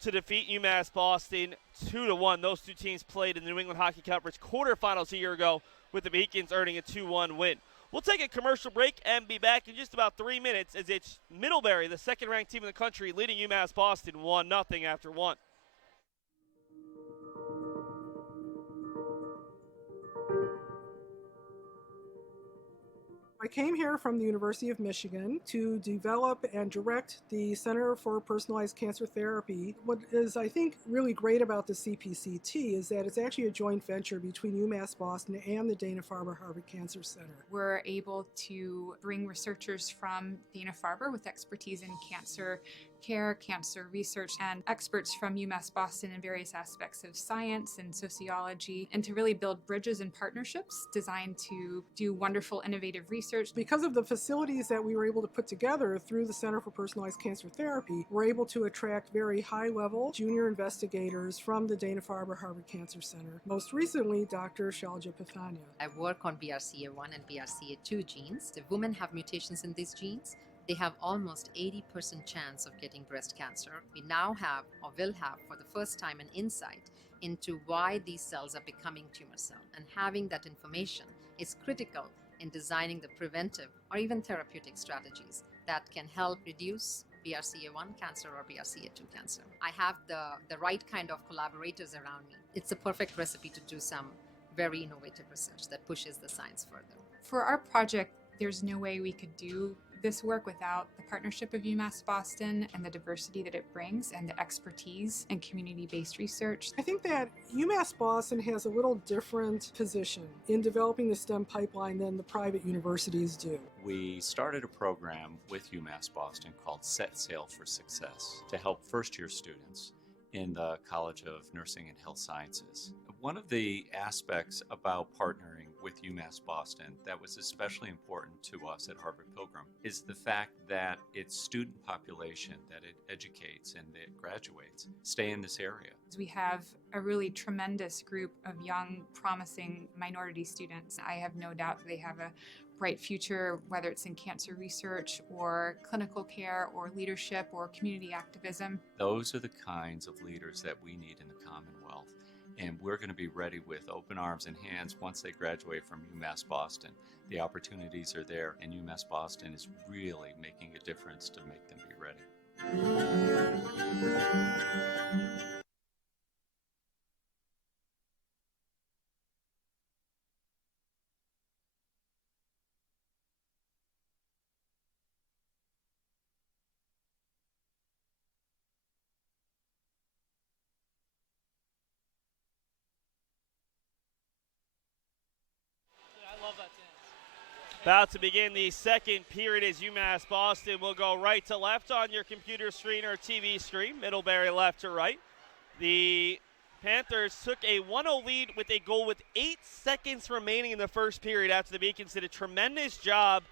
to defeat UMass Boston 2-1. Those two teams played in the New England Hockey Conference quarterfinals a year ago, with the Beacons earning a 2-1 win. We'll take a commercial break and be back in just about 3 minutes, as it's Middlebury, the second-ranked team in the country, leading UMass Boston 1-0 after one. I came here from the University of Michigan to develop and direct the Center for Personalized Cancer Therapy. What is, I think, really great about the CPCT is that it's actually a joint venture between UMass Boston and the Dana-Farber Harvard Cancer Center. We're able to bring researchers from Dana-Farber with expertise in cancer care, cancer research, and experts from UMass Boston in various aspects of science and sociology, and to really build bridges and partnerships designed to do wonderful, innovative research. Because of the facilities that we were able to put together through the Center for Personalized Cancer Therapy, we're able to attract very high-level junior investigators from the Dana-Farber Harvard Cancer Center. Most recently, Dr. Shalja Pathania. I work on BRCA1 and BRCA2 genes. The women have mutations in these genes. They have almost 80% chance of getting breast cancer. We now have, or will have for the first time, an insight into why these cells are becoming tumor cells. And having that information is critical in designing the preventive or even therapeutic strategies that can help reduce BRCA1 cancer or BRCA2 cancer. I have the right kind of collaborators around me. It's a perfect recipe to do some very innovative research that pushes the science further. For our project, there's no way we could do this work without the partnership of UMass Boston and the diversity that it brings and the expertise and community-based research. I think that UMass Boston has a little different position in developing the STEM pipeline than the private universities do. We started a program with UMass Boston called Set Sail for Success to help first-year students in the College of Nursing and Health Sciences. One of the aspects about partnering with UMass Boston that was especially important to us at Harvard Pilgrim is the fact that its student population that it educates and that graduates stay in this area. We have a really tremendous group of young, promising minority students. I have no doubt that they have a bright future, whether it's in cancer research or clinical care or leadership or community activism. Those are the kinds of leaders that we need in the Commonwealth. And we're going to be ready with open arms and hands once they graduate from UMass Boston. The opportunities are there, and UMass Boston is really making a difference to make them be ready. About to begin the second period as UMass Boston will go right to left on your computer screen or TV screen, Middlebury left to right. The Panthers took a 1-0 lead with a goal with 8 seconds remaining in the first period after the Beacons did a tremendous job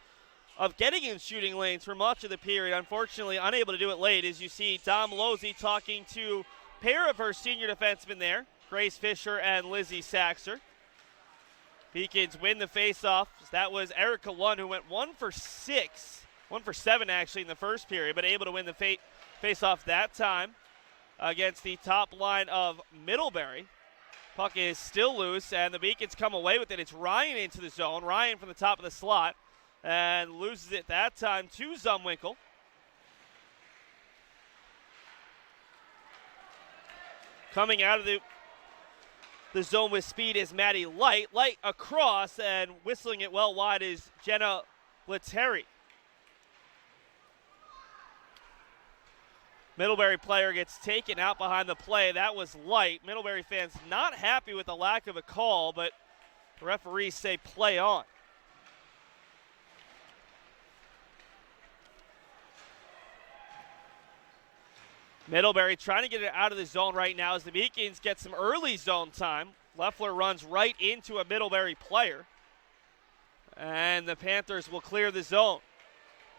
of getting in shooting lanes for much of the period. Unfortunately, unable to do it late, as you see Dom Losey talking to a pair of her senior defensemen there, Grace Fisher and Lizzie Saxer. Beacons win the faceoff. That was Erica Lund, who went 1 for 7 actually in the first period, but able to win the faceoff that time against the top line of Middlebury. Puck is still loose, and the Beacons come away with it. It's Ryan into the zone. Ryan from the top of the slot, and loses it that time to Zumwinkle. Coming out of the zone with speed is Maddie Light. Light across, and whistling it well wide is Jenna Leteri. Middlebury player gets taken out behind the play. That was Light. Middlebury fans not happy with the lack of a call, but the referees say play on. Middlebury trying to get it out of the zone right now as the Beacons get some early zone time. Leffler runs right into a Middlebury player. And the Panthers will clear the zone.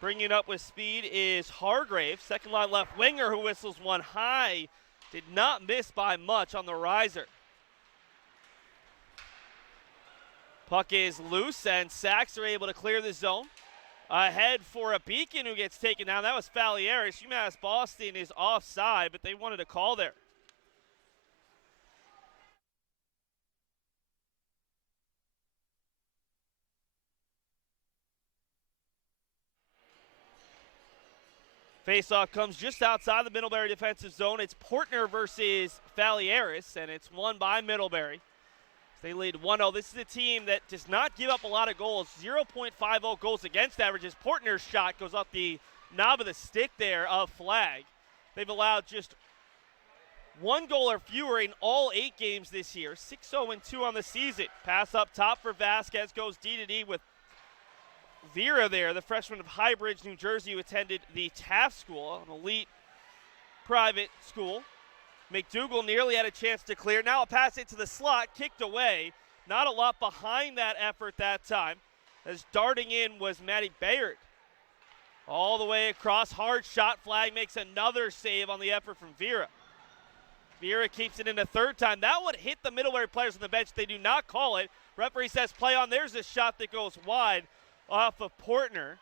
Bringing up with speed is Hargrave, second line left winger, who whistles one high. Did not miss by much on the riser. Puck is loose, and Sacks are able to clear the zone. Ahead for a Beacon who gets taken down. That was Falieris. UMass Boston is offside, but they wanted a call there. Faceoff comes just outside the Middlebury defensive zone. It's Portner versus Falieris, and it's won by Middlebury. They lead 1-0. This is a team that does not give up a lot of goals. 0.50 goals against averages. Portner's shot goes off the knob of the stick there of Flagg. They've allowed just 1 goal or fewer in all 8 games this year. 6-0-2 on the season. Pass up top for Vasquez. Goes D-to-D with Vera there, the freshman of Highbridge, New Jersey, who attended the Taft School, an elite private school. McDougal nearly had a chance to clear. Now a pass into the slot, kicked away. Not a lot behind that effort that time, as darting in was Maddie Bayard. All the way across, hard shot. Flagg makes another save on the effort from Vera. Vera keeps it in a third time. That would hit the Middlebury players on the bench. They do not call it. Referee says play on. There's a shot that goes wide off of Portner.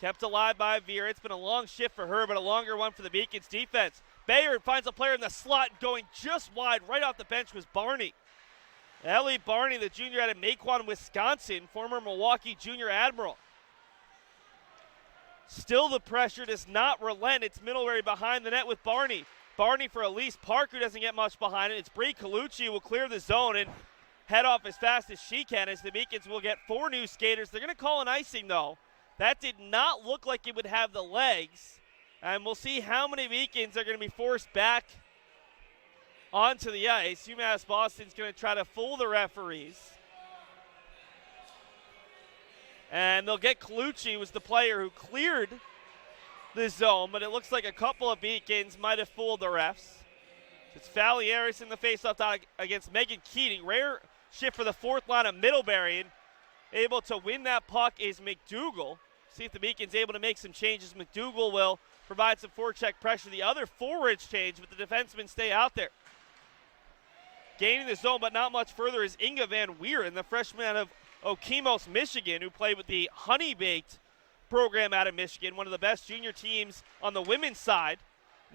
Kept alive by Vera. It's been a long shift for her, but a longer one for the Beacons defense. Bayard finds a player in the slot, going just wide right off the bench was Barney. Ellie Barney, the junior out of Maquon, Wisconsin, former Milwaukee Junior Admiral. Still the pressure does not relent. It's Middlebury behind the net with Barney. Barney for Elise Park, who doesn't get much behind it. It's Bree Colucci who will clear the zone and head off as fast as she can, as the Beacons will get 4 new skaters. They're going to call an icing, though. That did not look like it would have the legs. And we'll see how many Beacons are going to be forced back onto the ice. UMass Boston's going to try to fool the referees. And they'll get Colucci, who was the player who cleared the zone, but it looks like a couple of Beacons might have fooled the refs. It's Falieris in the faceoff dot against Megan Keating. Rare shift for the fourth line of Middlebury, and able to win that puck is McDougal. See if the Beacon's able to make some changes. McDougal will provide some forecheck pressure. The other forwards change, but the defensemen stay out there. Gaining the zone, but not much further, is Inga Van Wieren, the freshman out of Okemos, Michigan, who played with the Honey Baked program out of Michigan, one of the best junior teams on the women's side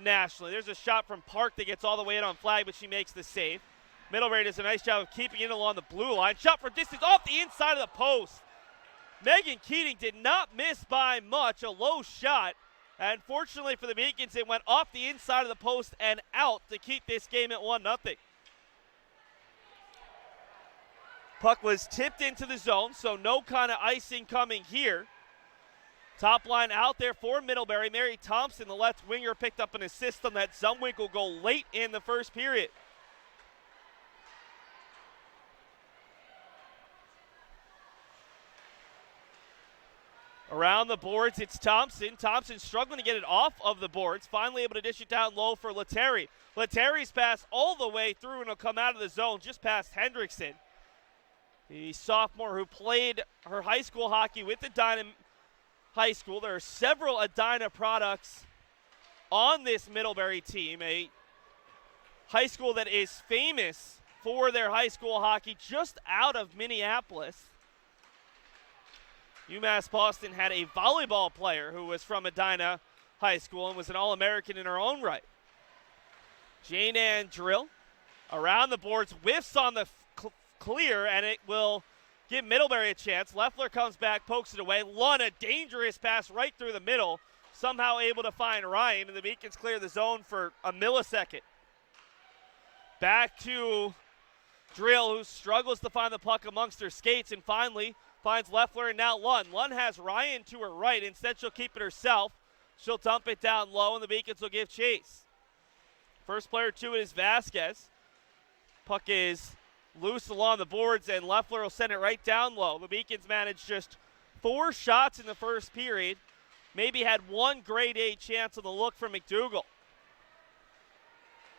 nationally. There's a shot from Park that gets all the way in on Flagg, but she makes the save. Middlebury does a nice job of keeping it along the blue line. Shot from distance off the inside of the post. Megan Keating did not miss by much, a low shot. And fortunately for the Beacons, it went off the inside of the post and out to keep this game at 1-0. Puck was tipped into the zone, so no kind of icing coming here. Top line out there for Middlebury. Mary Thompson, the left winger, picked up an assist on that Zumwinkle goal late in the first period. Around the boards, it's Thompson. Thompson struggling to get it off of the boards. Finally able to dish it down low for Letary. Letary's pass all the way through and will come out of the zone just past Hendrickson. The sophomore who played her high school hockey with Edina High School. There are several Edina products on this Middlebury team. A high school that is famous for their high school hockey just out of Minneapolis. UMass Boston had a volleyball player who was from Edina High School and was an All-American in her own right. Jane Ann Drill around the boards, whiffs on the clear, and it will give Middlebury a chance. Leffler comes back, pokes it away. Lunn, a dangerous pass right through the middle, somehow able to find Ryan, and the Beacons clear the zone for a millisecond. Back to Drill, who struggles to find the puck amongst her skates, and finally finds Leffler and now Lunn. Lunn has Ryan to her right. Instead, she'll keep it herself. She'll dump it down low, and the Beacons will give chase. First player to it is Vasquez. Puck is loose along the boards, and Leffler will send it right down low. The Beacons managed just 4 shots in the first period. Maybe had one grade A chance on the look from McDougal.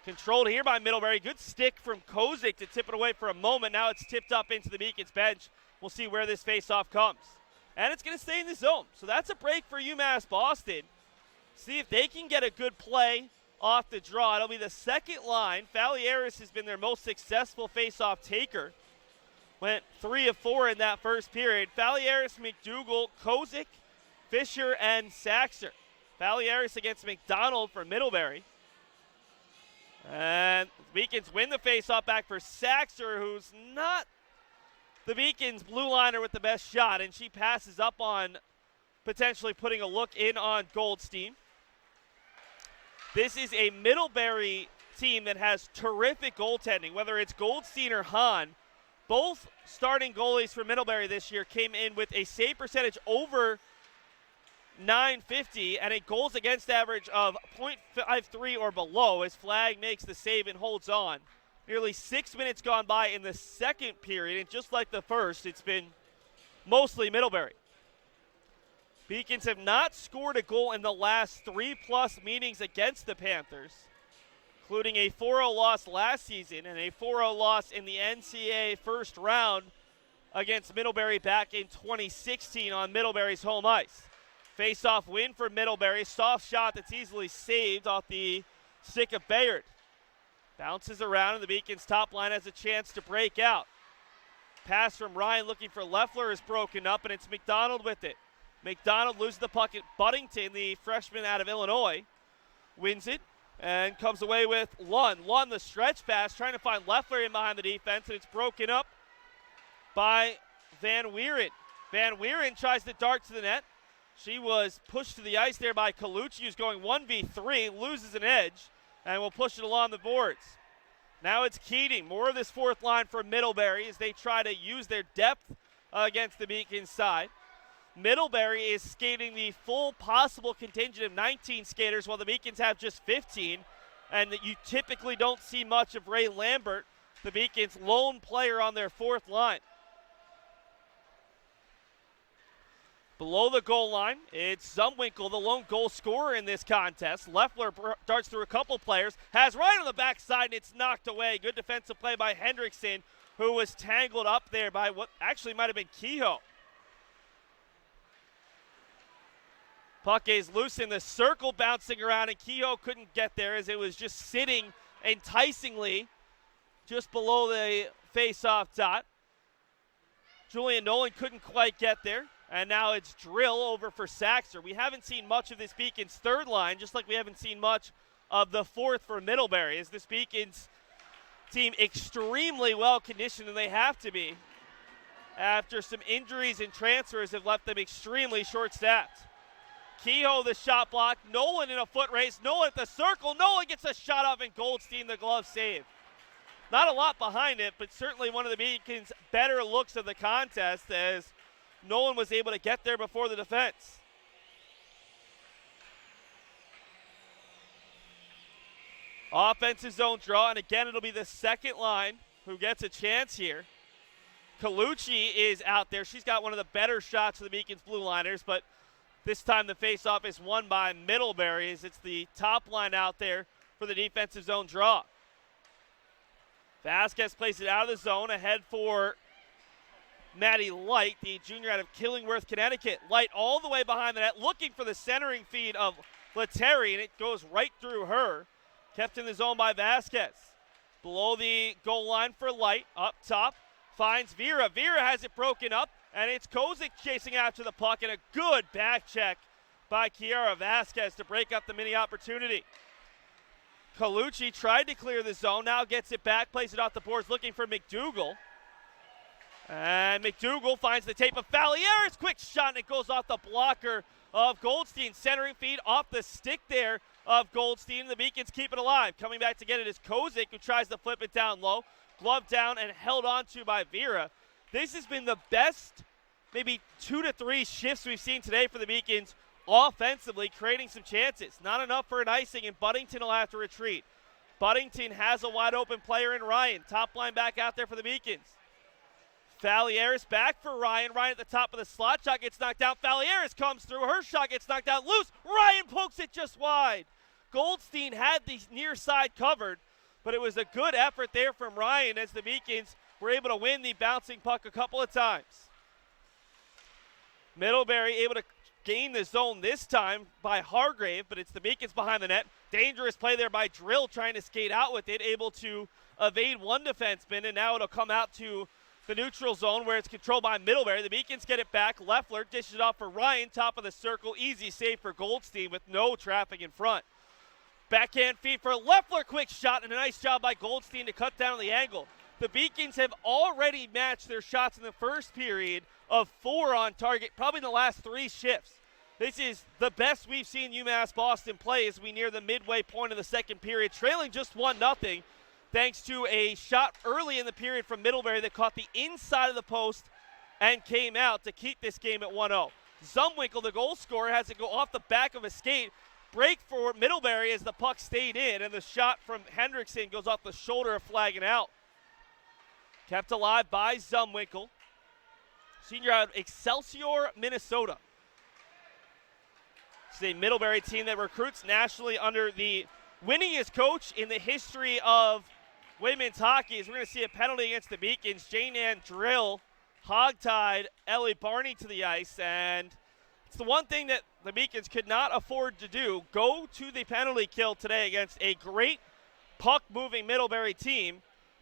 Controlled here by Middlebury. Good stick from Kozik to tip it away for a moment. Now it's tipped up into the Beacons bench. We'll see where this faceoff comes. And it's going to stay in the zone. So that's a break for UMass Boston. See if they can get a good play off the draw. It'll be the second line. Falieris has been their most successful faceoff taker. Went 3 of 4 in that first period. Falieris, McDougal, Kozik, Fisher, and Saxer. Falieris against McDonald for Middlebury. And the Beacons win the faceoff back for Saxer, who's not the Beacons blue liner with the best shot, and she passes up on potentially putting a look in on Goldstein. This is a Middlebury team that has terrific goaltending, whether it's Goldstein or Hahn. Both starting goalies for Middlebury this year came in with a save percentage over .950 and a goals against average of .53 or below as Flagg makes the save and holds on. Nearly 6 minutes gone by in the second period, and just like the first, it's been mostly Middlebury. Beacons have not scored a goal in the last 3+ meetings against the Panthers, including a 4-0 loss last season and a 4-0 loss in the NCAA first round against Middlebury back in 2016 on Middlebury's home ice. Face-off win for Middlebury. Soft shot that's easily saved off the stick of Bayard. Bounces around, and the Beacons top line has a chance to break out. Pass from Ryan looking for Leffler is broken up, and it's McDonald with it. McDonald loses the puck at Buddington, the freshman out of Illinois. Wins it and comes away with Lunn. Lunn, the stretch pass, trying to find Leffler in behind the defense, and it's broken up by Van Wieren. Van Wieren tries to dart to the net. She was pushed to the ice there by Colucci, who's going 1v3, loses an edge, and will push it along the boards. Now it's Keating. More of this fourth line for Middlebury as they try to use their depth against the Beacons side. Middlebury is skating the full possible contingent of 19 skaters, while the Beacons have just 15, and you typically don't see much of Ray Lambert, the Beacons' lone player on their fourth line. Below the goal line, it's Zumwinkle, the lone goal scorer in this contest. Leffler darts through a couple players, has right on the backside, and it's knocked away. Good defensive play by Hendrickson, who was tangled up there by what actually might have been Kehoe. Puck is loose in the circle, bouncing around, and Kehoe couldn't get there as it was just sitting enticingly just below the face-off dot. Julian Nolan couldn't quite get there. And now it's Drill over for Saxer. We haven't seen much of this Beacons third line, just like we haven't seen much of the fourth for Middlebury, as this Beacons team extremely well conditioned, and they have to be, after some injuries and transfers have left them extremely short-staffed. Kehoe the shot block. Nolan in a foot race. Nolan at the circle. Nolan gets a shot off, and Goldstein the glove save. Not a lot behind it, but certainly one of the Beacons' better looks of the contest as Nolan was able to get there before the defense. Offensive zone draw, and again it'll be the second line who gets a chance here. Colucci is out there. She's got one of the better shots of the Beacons blue liners, but this time the faceoff is won by Middlebury as it's the top line out there for the defensive zone draw. Vasquez plays it out of the zone ahead for Maddie Light, the junior out of Killingworth, Connecticut. Light all the way behind the net, looking for the centering feed of Leteri, and it goes right through her. Kept in the zone by Vasquez. Below the goal line for Light, up top, finds Vera. Vera has it broken up, and it's Kozik chasing after the puck, and a good back check by Kiara Vasquez to break up the mini opportunity. Colucci tried to clear the zone, now gets it back, plays it off the boards, looking for McDougal. And McDougal finds the tape of Falliera's quick shot, and it goes off the blocker of Goldstein. Centering feed off the stick there of Goldstein. The Beacons keep it alive. Coming back to get it is Kozik, who tries to flip it down low. Glove down and held on to by Vera. This has been the best maybe 2 to 3 shifts we've seen today for the Beacons offensively, creating some chances. Not enough for an icing, and Buddington will have to retreat. Buddington has a wide open player in Ryan. Top line back out there for the Beacons. Falieres back for Ryan. Ryan at the top of the slot. Shot gets knocked out. Falieres comes through. Her shot gets knocked out. Loose. Ryan pokes it just wide. Goldstein had the near side covered, but it was a good effort there from Ryan as the Beacons were able to win the bouncing puck a couple of times. Middlebury able to gain the zone this time by Hargrave, but it's the Beacons behind the net. Dangerous play there by Drill trying to skate out with it, able to evade one defenseman, and now it'll come out to the neutral zone where it's controlled by Middlebury. The Beacons get it back. Leffler dishes it off for Ryan, top of the circle. Easy save for Goldstein with no traffic in front. Backhand feed for Leffler, quick shot, and a nice job by Goldstein to cut down the angle. The Beacons have already matched their shots in the first period of 4 on target, probably in the last 3 shifts. This is the best we've seen UMass Boston play as we near the midway point of the second period, trailing just 1-0, thanks to a shot early in the period from Middlebury that caught the inside of the post and came out to keep this game at 1-0. Zumwinkle, the goal scorer, has it go off the back of a skate. Break for Middlebury as the puck stayed in, and the shot from Hendrickson goes off the shoulder of Flagg and out. Kept alive by Zumwinkle. Senior out of Excelsior, Minnesota. It's a Middlebury team that recruits nationally under the winningest coach in the history of women's hockey. As we're going to see a penalty against the Beacons. Jane Ann Drill hogtied Ellie Barney to the ice, and it's the one thing that the Beacons could not afford to do, go to the penalty kill today against a great puck-moving Middlebury team.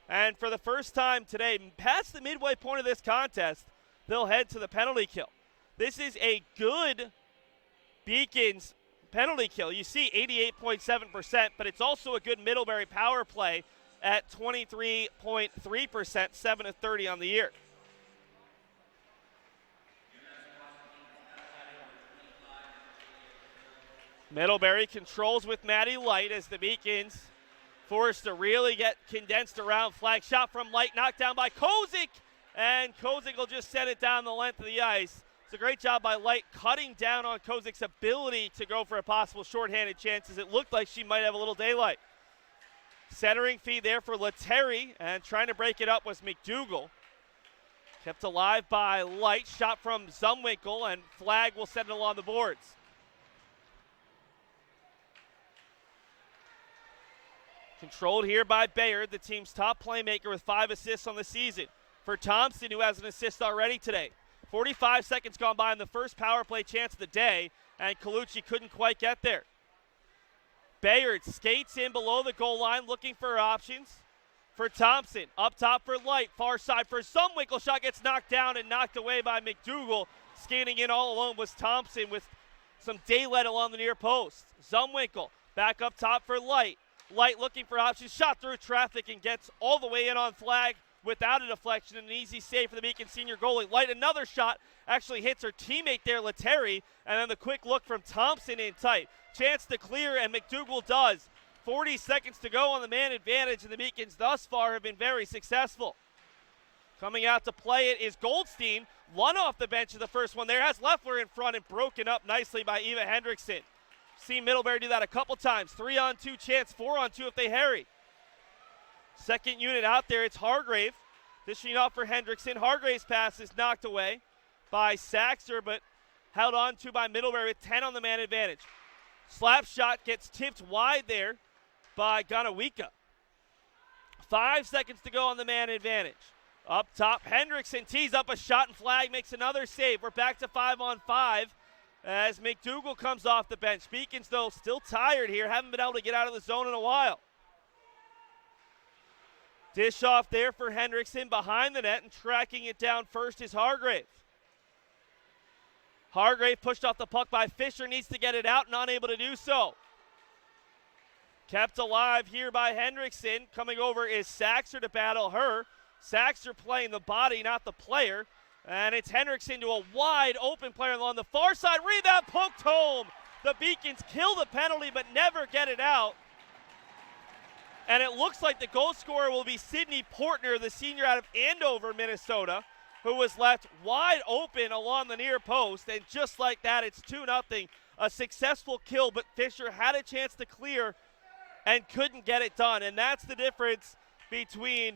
And for the first time today, past the midway point of this contest, they'll head to the penalty kill. This is a good Beacons penalty kill. You see 88.7%, but it's also a good Middlebury power play at 23.3%, 7 of 30 on the year. Middlebury controls with Maddie Light as the Beacons forced to really get condensed around. Flag shot from Light, knocked down by Kozik, and Kozik will just send it down the length of the ice. It's a great job by Light cutting down on Kozik's ability to go for a possible shorthanded chance, as it looked like she might have a little daylight. Centering feed there for Leteri, and trying to break it up was McDougal. Kept alive by Light, shot from Zumwinkle, and Flagg will send it along the boards. Controlled here by Bayard, the team's top playmaker with 5 assists on the season. For Thompson, who has an assist already today. 45 seconds gone by in the first power play chance of the day, and Colucci couldn't quite get there. Bayard skates in below the goal line looking for options. For Thompson, up top for Light, far side for Zumwinkle. Shot gets knocked down and knocked away by McDougal. Skating in all alone was Thompson with some daylight along the near post. Zumwinkle back up top for Light. Light looking for options, shot through traffic and gets all the way in on Flagg without a deflection, and an easy save for the Beacon senior goalie. Light, another shot, actually hits her teammate there, Letary, and then the quick look from Thompson in tight. Chance to clear, and McDougal does. 40 seconds to go on the man advantage, and the Beacons thus far have been very successful. Coming out to play it is Goldstein. Lund off the bench in the first one there. Has Leffler in front and broken up nicely by Eva Hendrickson. Seen Middlebury do that a couple times. 3-on-2 chance, 4-on-2 if they harry. Second unit out there, it's Hargrave. Dishing off for Hendrickson. Hargrave's pass is knocked away by Saxter, but held on to by Middlebury with 10 on the man advantage. Slap shot gets tipped wide there by Ganawika. 5 seconds to go on the man advantage. Up top, Hendrickson tees up a shot and Flagg makes another save. We're back to 5-on-5 as McDougal comes off the bench. Beacons, though, still tired here. Haven't been able to get out of the zone in a while. Dish off there for Hendrickson behind the net, and tracking it down first is Hargrave. Hargrave pushed off the puck by Fisher, needs to get it out and unable to do so. Kept alive here by Hendrickson. Coming over is Saxter to battle her. Saxter playing the body, not the player. And it's Hendrickson to a wide open player on the far side. Rebound poked home. The Beacons kill the penalty but never get it out. And it looks like the goal scorer will be Sydney Portner, the senior out of Andover, Minnesota, who was left wide open along the near post. And just like that, it's 2-0. A successful kill, but Fisher had a chance to clear and couldn't get it done. And that's the difference between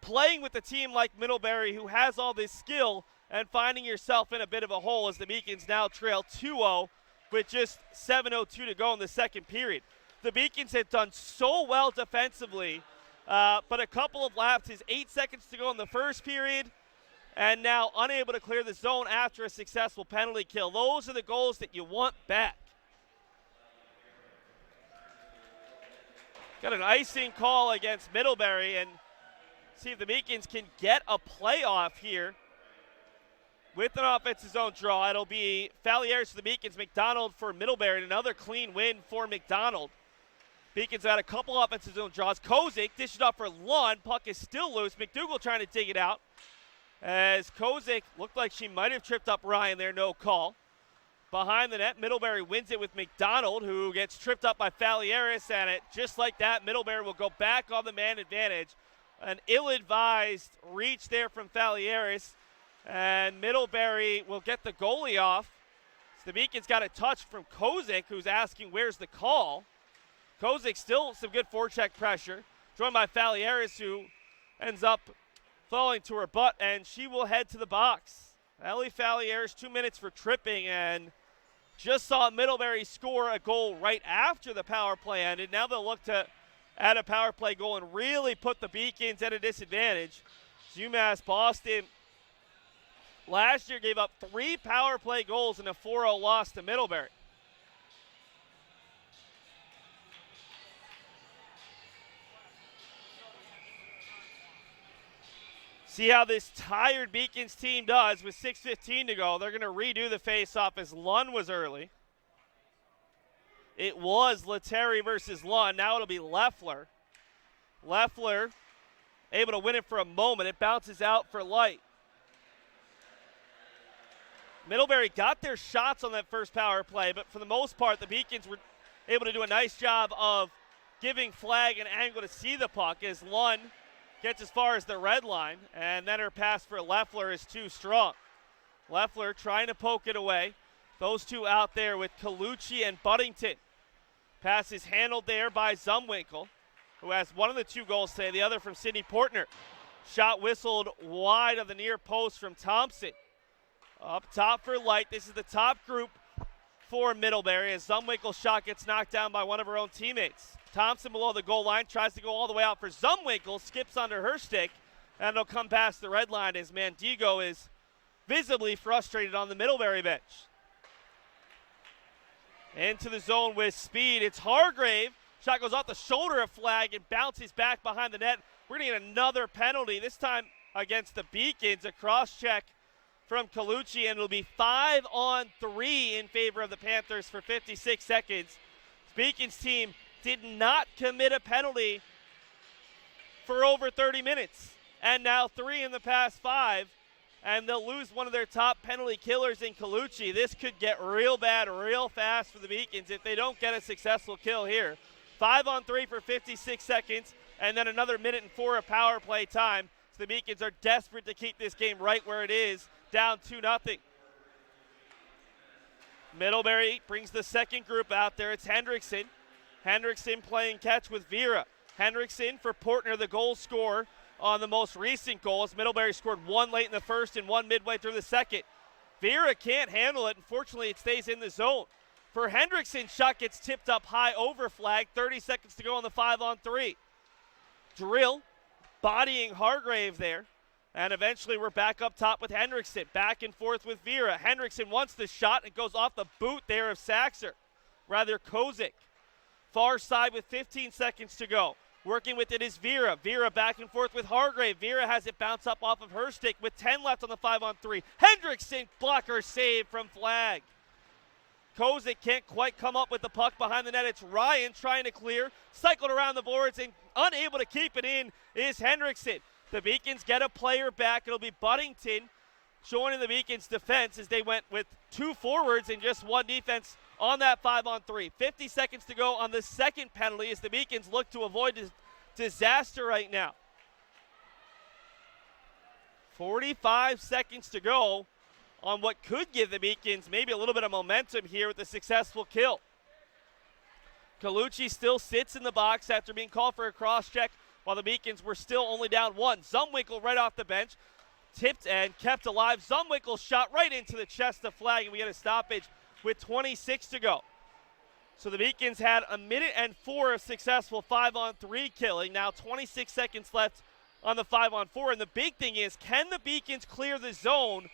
playing with a team like Middlebury, who has all this skill, and finding yourself in a bit of a hole as the Beacons now trail 2-0 with just 7:02 to go in the second period. The Beacons have done so well defensively, but a couple of lapses, 8 seconds to go in the first period, and now unable to clear the zone after a successful penalty kill. Those are the goals that you want back. Got an icing call against Middlebury, and see if the Beacons can get a playoff here with an offensive zone draw. It'll be Falliers for the Beacons, McDonald for Middlebury, and another clean win for McDonald. Beacons had a couple offensive zone draws. Kozik dishes off for Lund. Puck is still loose. McDougal trying to dig it out, as Kozik looked like she might have tripped up Ryan there. No call. Behind the net, Middlebury wins it with McDonald, who gets tripped up by Falliers, and it just like that, Middlebury will go back on the man advantage. An ill-advised reach there from Falliers, and Middlebury will get the goalie off. So the Beacons got a touch from Kozik, who's asking where's the call. Kozik still some good forecheck pressure, joined by Falliers, who ends up falling to her butt, and she will head to the box. Ellie Falliers, 2 minutes for tripping, and just saw Middlebury score a goal right after the power play ended. Now they'll look to add a power play goal and really put the Beacons at a disadvantage. UMass Boston last year gave up 3 power play goals in a 4-0 loss to Middlebury. See how this tired Beacons team does with 6:15 to go. They're going to redo the faceoff as Lund was early. It was Letary versus Lund. Now it'll be Leffler. Leffler able to win it for a moment. It bounces out for Light. Middlebury got their shots on that first power play, but for the most part, the Beacons were able to do a nice job of giving Flagg an angle to see the puck as Lund gets as far as the red line, and then her pass for Leffler is too strong. Leffler trying to poke it away. Those two out there with Colucci and Buddington. Pass is handled there by Zumwinkle, who has one of the 2 goals today, the other from Sydney Portner. Shot whistled wide of the near post from Thompson. Up top for Light. This is the top group for Middlebury as Zumwinkle's shot gets knocked down by one of her own teammates. Thompson below the goal line tries to go all the way out for Zumwinkle, skips under her stick, and it'll come past the red line as Mandigo is visibly frustrated on the Middlebury bench. Into the zone with speed. It's Hargrave. Shot goes off the shoulder of Flagg and bounces back behind the net. We're going to get another penalty, this time against the Beacons. A cross check from Colucci, and it'll be 5-on-3 in favor of the Panthers for 56 seconds. Beacons team did not commit a penalty for over 30 minutes. And now 3 in the past 5. And they'll lose one of their top penalty killers in Colucci. This could get real bad real fast for the Beacons if they don't get a successful kill here. 5-on-3 for 56 seconds, and then another minute and 4 of power play time. So the Beacons are desperate to keep this game right where it is, down 2-0. Middlebury brings the second group out there. It's Hendrickson. Hendrickson playing catch with Vera. Hendrickson for Portner, the goal scorer on the most recent goals. Middlebury scored 1 late in the first and 1 midway through the second. Vera can't handle it. Unfortunately, it stays in the zone. For Hendrickson, shot gets tipped up high over Flagg. 30 seconds to go on the 5-on-3. Drill bodying Hargrave there. And eventually we're back up top with Hendrickson. Back and forth with Vera. Hendrickson wants the shot. It goes off the boot there of Saxer. Rather, Kozik. Far side with 15 seconds to go. Working with it is Vera. Vera back and forth with Hargrave. Vera has it bounce up off of her stick with 10 left on the 5-on-3. Hendrickson, blocker save from Flagg. Kozik can't quite come up with the puck behind the net. It's Ryan trying to clear. Cycled around the boards and unable to keep it in is Hendrickson. The Beacons get a player back. It'll be Buddington joining the Beacons defense as they went with 2 forwards and just 1 defense on that 5-on-3. 50 seconds to go on the second penalty as the Beacons look to avoid disaster right now. 45 seconds to go on what could give the Beacons maybe a little bit of momentum here with a successful kill. Colucci still sits in the box after being called for a cross-check while the Beacons were still only down 1. Zumwinkle right off the bench, tipped and kept alive. Zumwinkle shot right into the chest of Flagg, and we get a stoppage with 26 to go. So the Beacons had a minute and 4 of successful 5-on-3 killing. Now 26 seconds left on the 5-on-4. And the big thing is, can the Beacons clear the zone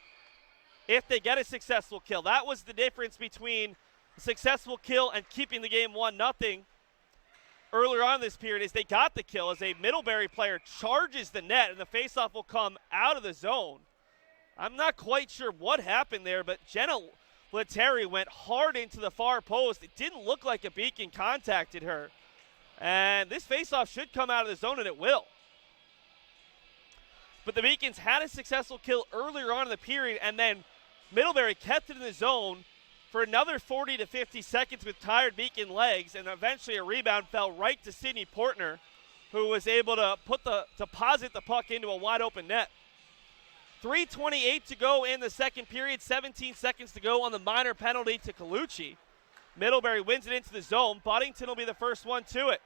if they get a successful kill? That was the difference between a successful kill and keeping the game 1-0 earlier on this period. Is they got the kill as a Middlebury player charges the net and the faceoff will come out of the zone. I'm not quite sure what happened there, but Jenna Leteri went hard into the far post. It didn't look like a Beacon contacted her. And this faceoff should come out of the zone, and it will. But the Beacons had a successful kill earlier on in the period, and then Middlebury kept it in the zone for another 40 to 50 seconds with tired Beacon legs, and eventually a rebound fell right to Sydney Portner, who was able to deposit the puck into a wide open net. 3:28 to go in the second period, 17 seconds to go on the minor penalty to Colucci. Middlebury wins it into the zone. Buddington will be the first one to it.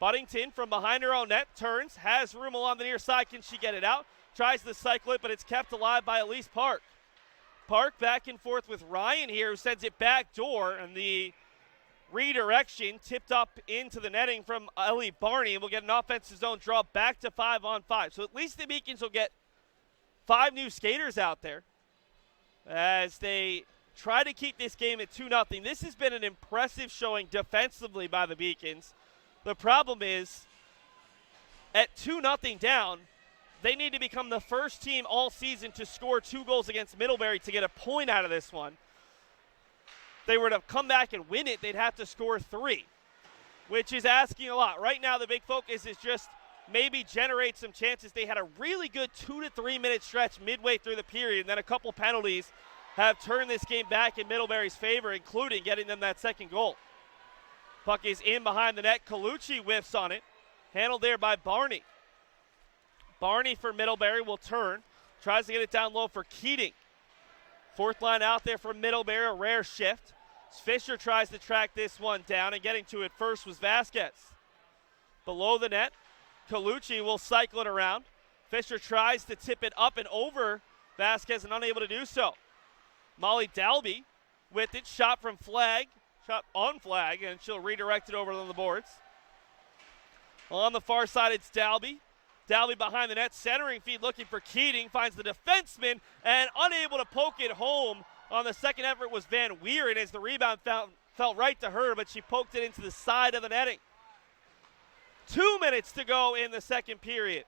Buddington from behind her own net turns, has room along the near side. Can she get it out? Tries to cycle it, but it's kept alive by Elise Park. Park back and forth with Ryan here, who sends it back door, and the redirection tipped up into the netting from Ellie Barney, and we'll get an offensive zone draw back to 5-on-5. So at least the Beacons will get 5 new skaters out there as they try to keep this game at 2-0. This has been an impressive showing defensively by the Beacons. The problem is, at 2-0 down, they need to become the first team all season to score 2 goals against Middlebury to get a point out of this one. If they were to come back and win it, they'd have to score 3, which is asking a lot. Right now, the big focus is just maybe generate some chances. They had a really good 2 to 3 minute stretch midway through the period, and then a couple penalties have turned this game back in Middlebury's favor, including getting them that second goal. Puck is in behind the net. Colucci whiffs on it. Handled there by Barney. Barney for Middlebury will turn. Tries to get it down low for Keating. Fourth line out there for Middlebury, a rare shift. Fisher tries to track this one down, and getting to it first was Vasquez. Below the net, Colucci will cycle it around. Fisher tries to tip it up and over Vasquez and unable to do so. Molly Dalby with it, shot from Flagg. Shot on Flagg, and she'll redirect it over on the boards. On the far side, it's Dalby. Dalby behind the net, centering feed, looking for Keating. Finds the defenseman, and unable to poke it home on the second effort was Van Weeren as the rebound fell right to her, but she poked it into the side of the netting. 2 minutes to go in the second period.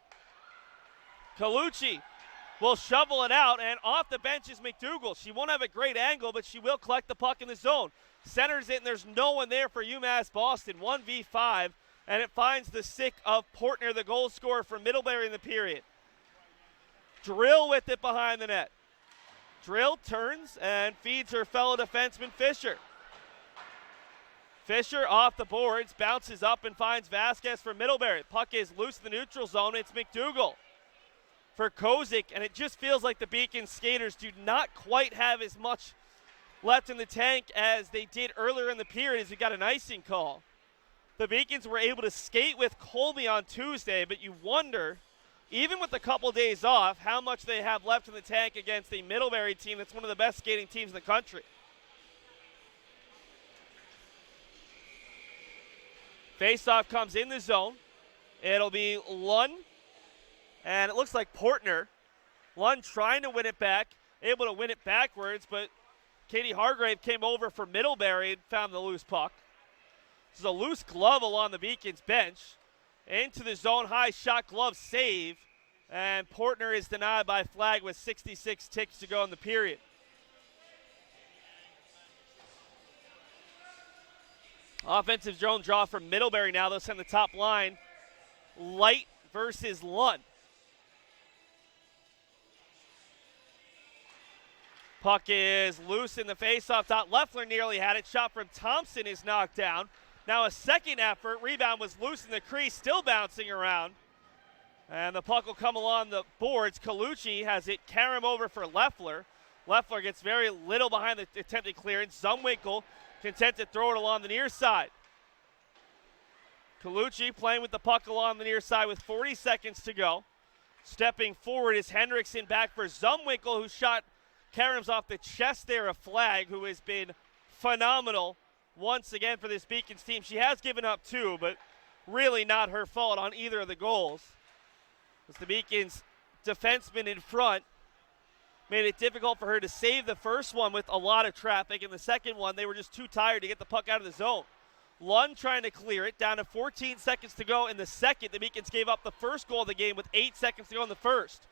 Colucci will shovel it out, and off the bench is McDougall. She won't have a great angle, but she will collect the puck in the zone. centers it, and there's no one there for UMass Boston. 1v5, and it finds the stick of Portner, the goal scorer for Middlebury in the period. Drill with it behind the net. Drill turns and feeds her fellow defenseman Fisher. Fisher off the boards, bounces up and finds Vasquez for Middlebury. Puck is loose in the neutral zone. It's McDougal for Kozik, and it just feels like the Beacon skaters do not quite have as much left in the tank as they did earlier in the period as we got an icing call. The Beacons were able to skate with Colby on Tuesday, but you wonder, even with a couple days off, how much they have left in the tank against a Middlebury team that's one of the best skating teams in the country. Faceoff comes in the zone. It'll be Lund, and it looks like Portner. Lund trying to win it back, able to win it backwards, but Katie Hargrave came over for Middlebury and found the loose puck. This is a loose glove along the Beacons bench. Into the zone, high shot glove save, and Portner is denied by Flagg with 66 ticks to go in the period. Offensive zone draw from Middlebury now. They'll send the top line. Light versus Lund. Puck is loose in the faceoff dot. Leffler nearly had it. Shot from Thompson is knocked down. Now a second effort. Rebound was loose in the crease, still bouncing around. And the puck will come along the boards. Colucci has it. Karam over for Leffler. Leffler gets very little behind the attempted clearance. Zumwinkle content to throw it along the near side. Colucci playing with the puck along the near side with 40 seconds to go. Stepping forward is Hendrickson back for Zumwinkle, who shot Karam's off the chest there of Flagg, who has been phenomenal once again for this Beacons team. She has given up two, but really not her fault on either of the goals. As the Beacons defenseman in front made it difficult for her to save the first one with a lot of traffic. And the second one, they were just too tired to get the puck out of the zone. Lund trying to clear it, down to 14 seconds to go in the second. The Beacons gave up the first goal of the game with 8 seconds to go in the first.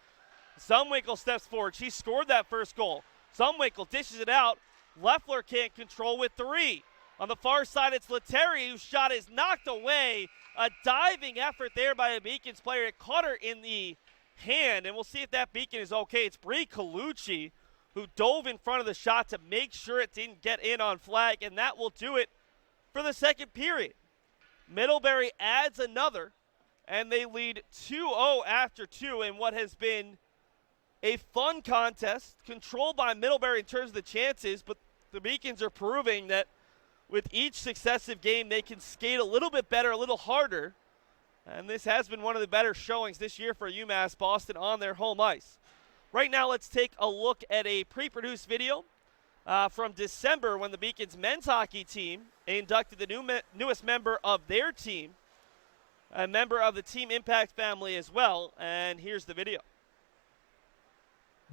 Zumwinkle steps forward. She scored that first goal. Zumwinkle dishes it out. Leffler can't control with 3. On the far side, it's Leteri, whose shot is knocked away. A diving effort there by a Beacons player. It caught her in the hand, and we'll see if that Beacon is okay. It's Bree Colucci who dove in front of the shot to make sure it didn't get in on Flagg, and that will do it for the second period. Middlebury adds another, and they lead 2-0 after 2 in what has been a fun contest, controlled by Middlebury in terms of the chances, but the Beacons are proving that with each successive game they can skate a little bit better, a little harder. And this has been one of the better showings this year for UMass Boston on their home ice. Right now, let's take a look at a pre-produced video from December when the Beacons men's hockey team inducted the newest member of their team, a member of the Team Impact family as well. And here's the video.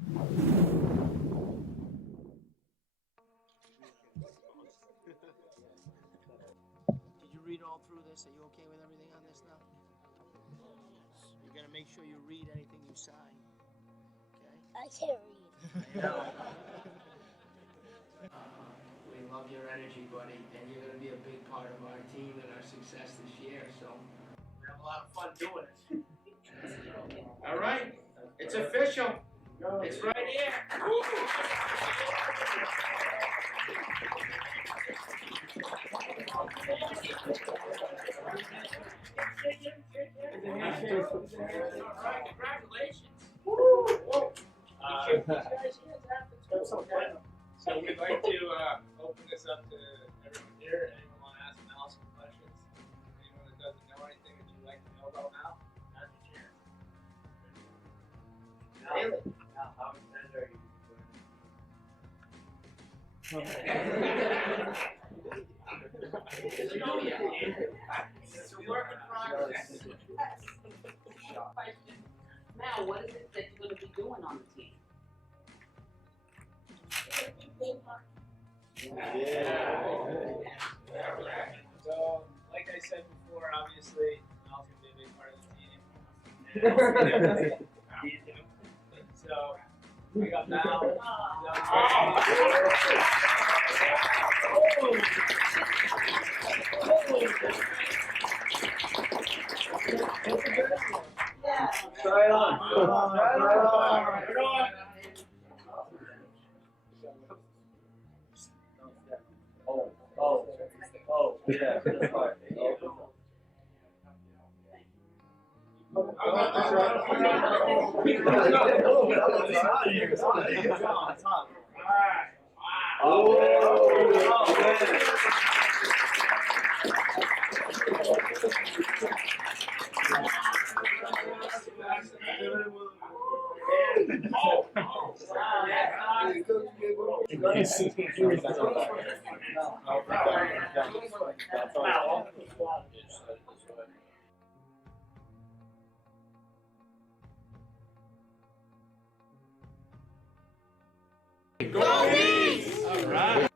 Did you read all through this? Are you okay with everything on this now? You're gonna make sure you read anything you sign. Okay? I can't read. I know. We love your energy, buddy, and you're gonna be a big part of our team and our success this year. So we have a lot of fun doing it. All right, it's official. It's right here. All right, congratulations. So we'd like to open this up to everyone here. Anyone want to ask Mel some questions? Anyone that doesn't know anything that you'd like to know about Mel? Now's your chance. Really? Mel, how excited are you? It's a work in progress. Mel, what is it that you're going to be doing on the team? So, like I said before, obviously, Mel's going to be a big part of the team. So, we got Mel. Try it on. Try it on. Oh, yeah. Go Bees! All right.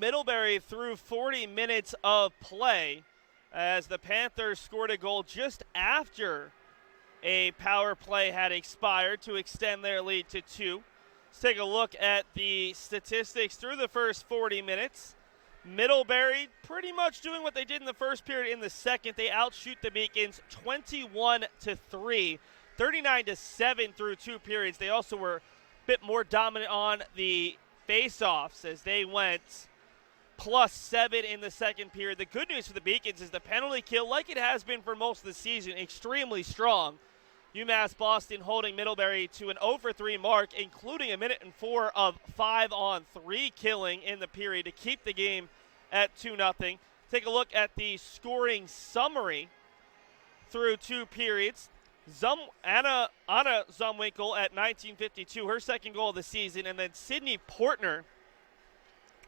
Middlebury through 40 minutes of play as the Panthers scored a goal just after a power play had expired to extend their lead to 2. Let's take a look at the statistics through the first 40 minutes. Middlebury pretty much doing what they did in the first period in the second. They outshoot the Beacons 21-3, 39-7 through 2 periods. They also were a bit more dominant on the face-offs as they went +7 in the second period. The good news for the Beacons is the penalty kill, like it has been for most of the season, extremely strong. UMass Boston holding Middlebury to an 0-for-3 mark, including 1:04 minutes of 5-on-3 killing in the period to keep the game at 2-0. Take a look at the scoring summary through 2 periods. Anna Zumwinkle at 19:52, her second goal of the season, and then Sydney Portner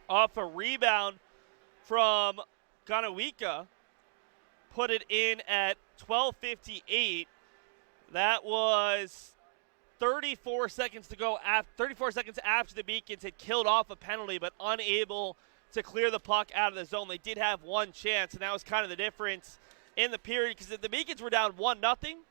off a rebound from Ganawika put it in at 12:58. That was 34 seconds to go. 34 seconds after the Beacons had killed off a penalty, but unable to clear the puck out of the zone. They did have one chance, and that was kind of the difference in the period, because if the Beacons were down 1-0,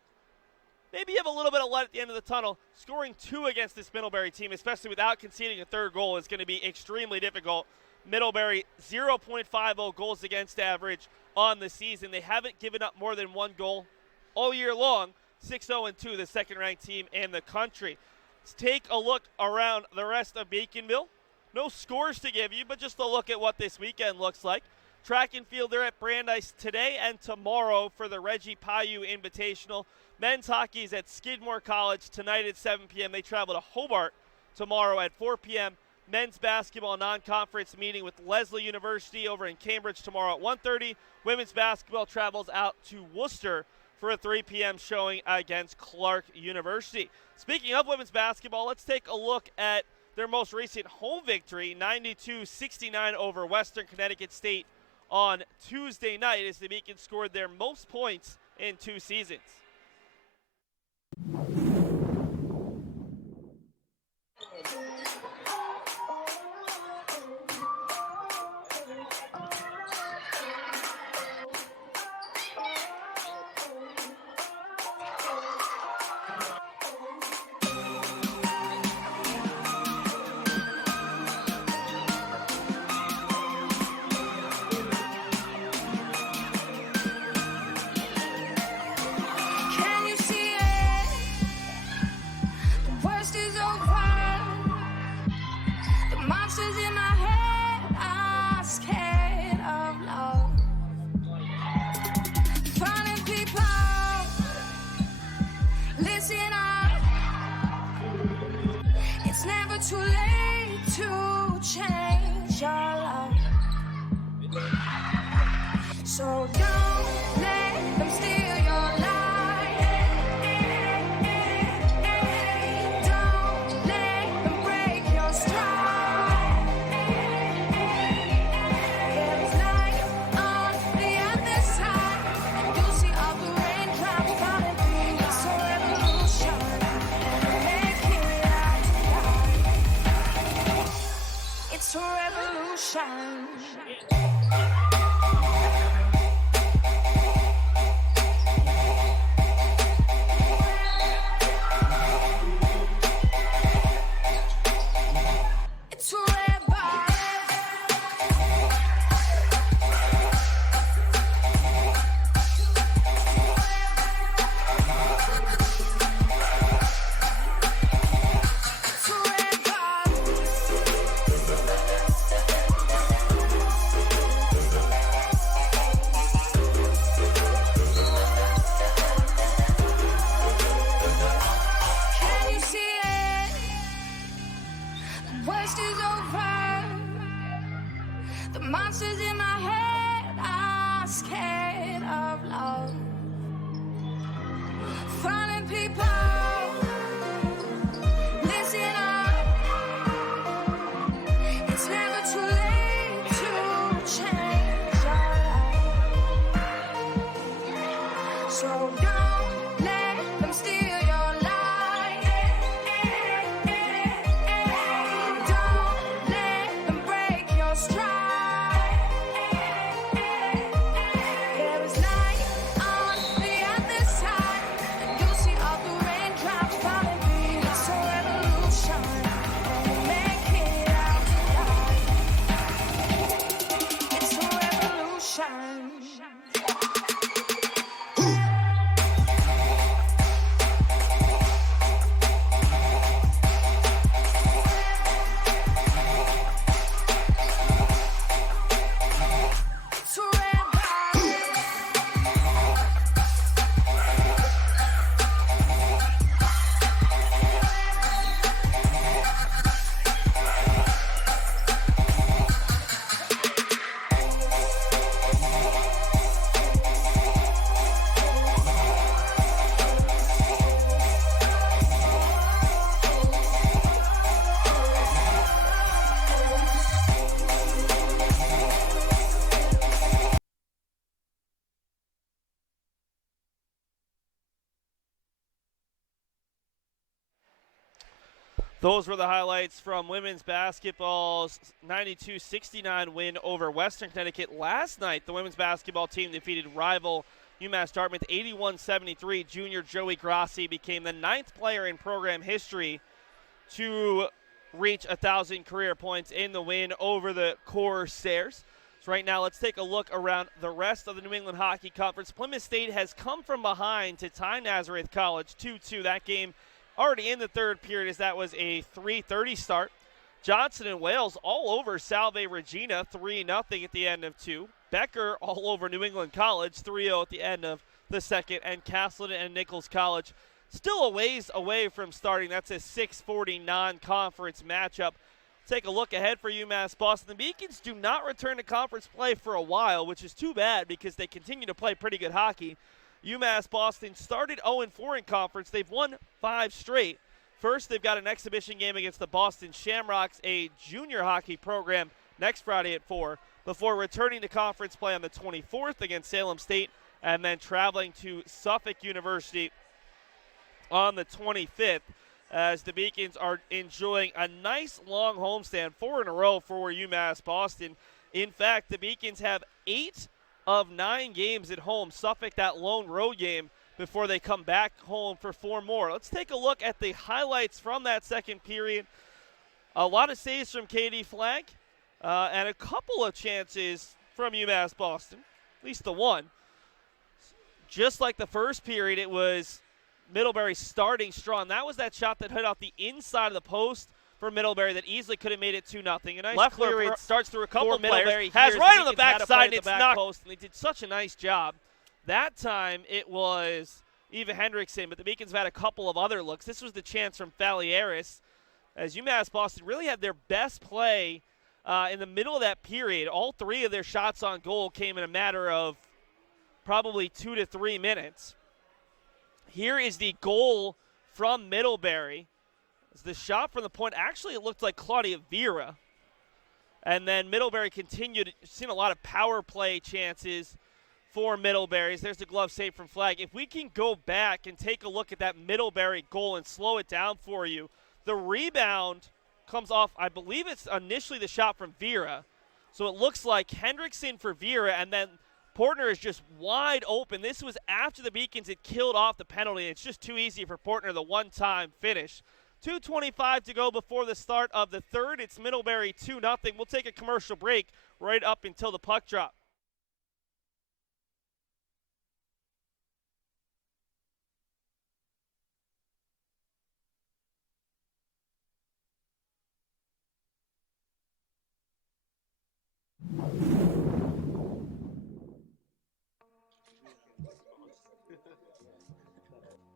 maybe you have a little bit of light at the end of the tunnel. Scoring 2 against this Middlebury team, especially without conceding a third goal, is going to be extremely difficult. Middlebury, 0.50 goals against average on the season. They haven't given up more than 1 goal all year long. 6-0-2, the second-ranked team in the country. Let's take a look around the rest of Beaconville. No scores to give you, but just a look at what this weekend looks like. Track and field, they're at Brandeis today and tomorrow for the Reggie Paiu Invitational. Men's hockey is at Skidmore College tonight at 7 p.m. They travel to Hobart tomorrow at 4 p.m. Men's basketball non-conference meeting with Lesley University over in Cambridge tomorrow at 1:30. Women's basketball travels out to Worcester for a 3 p.m. showing against Clark University. Speaking of women's basketball, let's take a look at their most recent home victory, 92-69 over Western Connecticut State on Tuesday night, as the Beacons scored their most points in 2 seasons. So don't let them steal your life. Don't let them break your stride. There's light on the other side, and you'll see all the raindrops falling through. It's a revolution, and make it out. It's a revolution. Monsters in my head are scared of love. Falling people, listen up. It's never too late to change your life. So don't let them steal your life. Don't let them break your stride. Those were the highlights from women's basketball's 92-69 win over Western Connecticut last night. The women's basketball team defeated rival UMass Dartmouth 81-73. Junior Joey Grassi became the 9th player in program history to reach 1,000 career points in the win over the Corsairs. So right now, let's take a look around the rest of the New England Hockey Conference. Plymouth State has come from behind to tie Nazareth College 2-2. That game already in the third period, as that was a 3:30 start. Johnson and Wales all over Salve Regina, 3-0 at the end of 2. Becker all over New England College, 3-0 at the end of the second. And Castleton and Nichols College still a ways away from starting. That's a 6:40 non-conference matchup. Take a look ahead for UMass Boston. The Beacons do not return to conference play for a while, which is too bad because they continue to play pretty good hockey. UMass Boston started 0-4 in conference. They've won 5 straight. First, they've got an exhibition game against the Boston Shamrocks, a junior hockey program, next Friday at 4, before returning to conference play on the 24th against Salem State, and then traveling to Suffolk University on the 25th, as the Beacons are enjoying a nice long homestand, 4 in a row for UMass Boston. In fact, the Beacons have 8 of 9 games at home. Suffolk, that lone road game, before they come back home for 4 more. Let's take a look at the highlights from that second period. A lot of saves from Caty Flagg, and a couple of chances from UMass Boston, at least the one. Just like the first period, it was Middlebury starting strong. That was that shot that hit off the inside of the post for Middlebury that easily could have made it 2-0. A nice left clear, it starts through a couple of Middlebury players, has right on the backside, and it's back knocked. Post, and they did such a nice job. That time it was Eva Hendrickson, but the Beacons have had a couple of other looks. This was the chance from Falieris, as UMass Boston really had their best play in the middle of that period. All 3 of their shots on goal came in a matter of probably 2 to 3 minutes. Here is the goal from Middlebury. It's the shot from the point. Actually, it looked like Claudia Vera. And then Middlebury continued. Seen a lot of power play chances for Middlebury's. There's the glove save from Flagg. If we can go back and take a look at that Middlebury goal and slow it down for you, the rebound comes off, I believe it's initially the shot from Vera. So it looks like Hendrickson for Vera, and then Portner is just wide open. This was after the Beacons had killed off the penalty. It's just too easy for Portner, the one-time finish. 2:25 to go before the start of the third. It's Middlebury 2-0. We'll take a commercial break right up until the puck drop.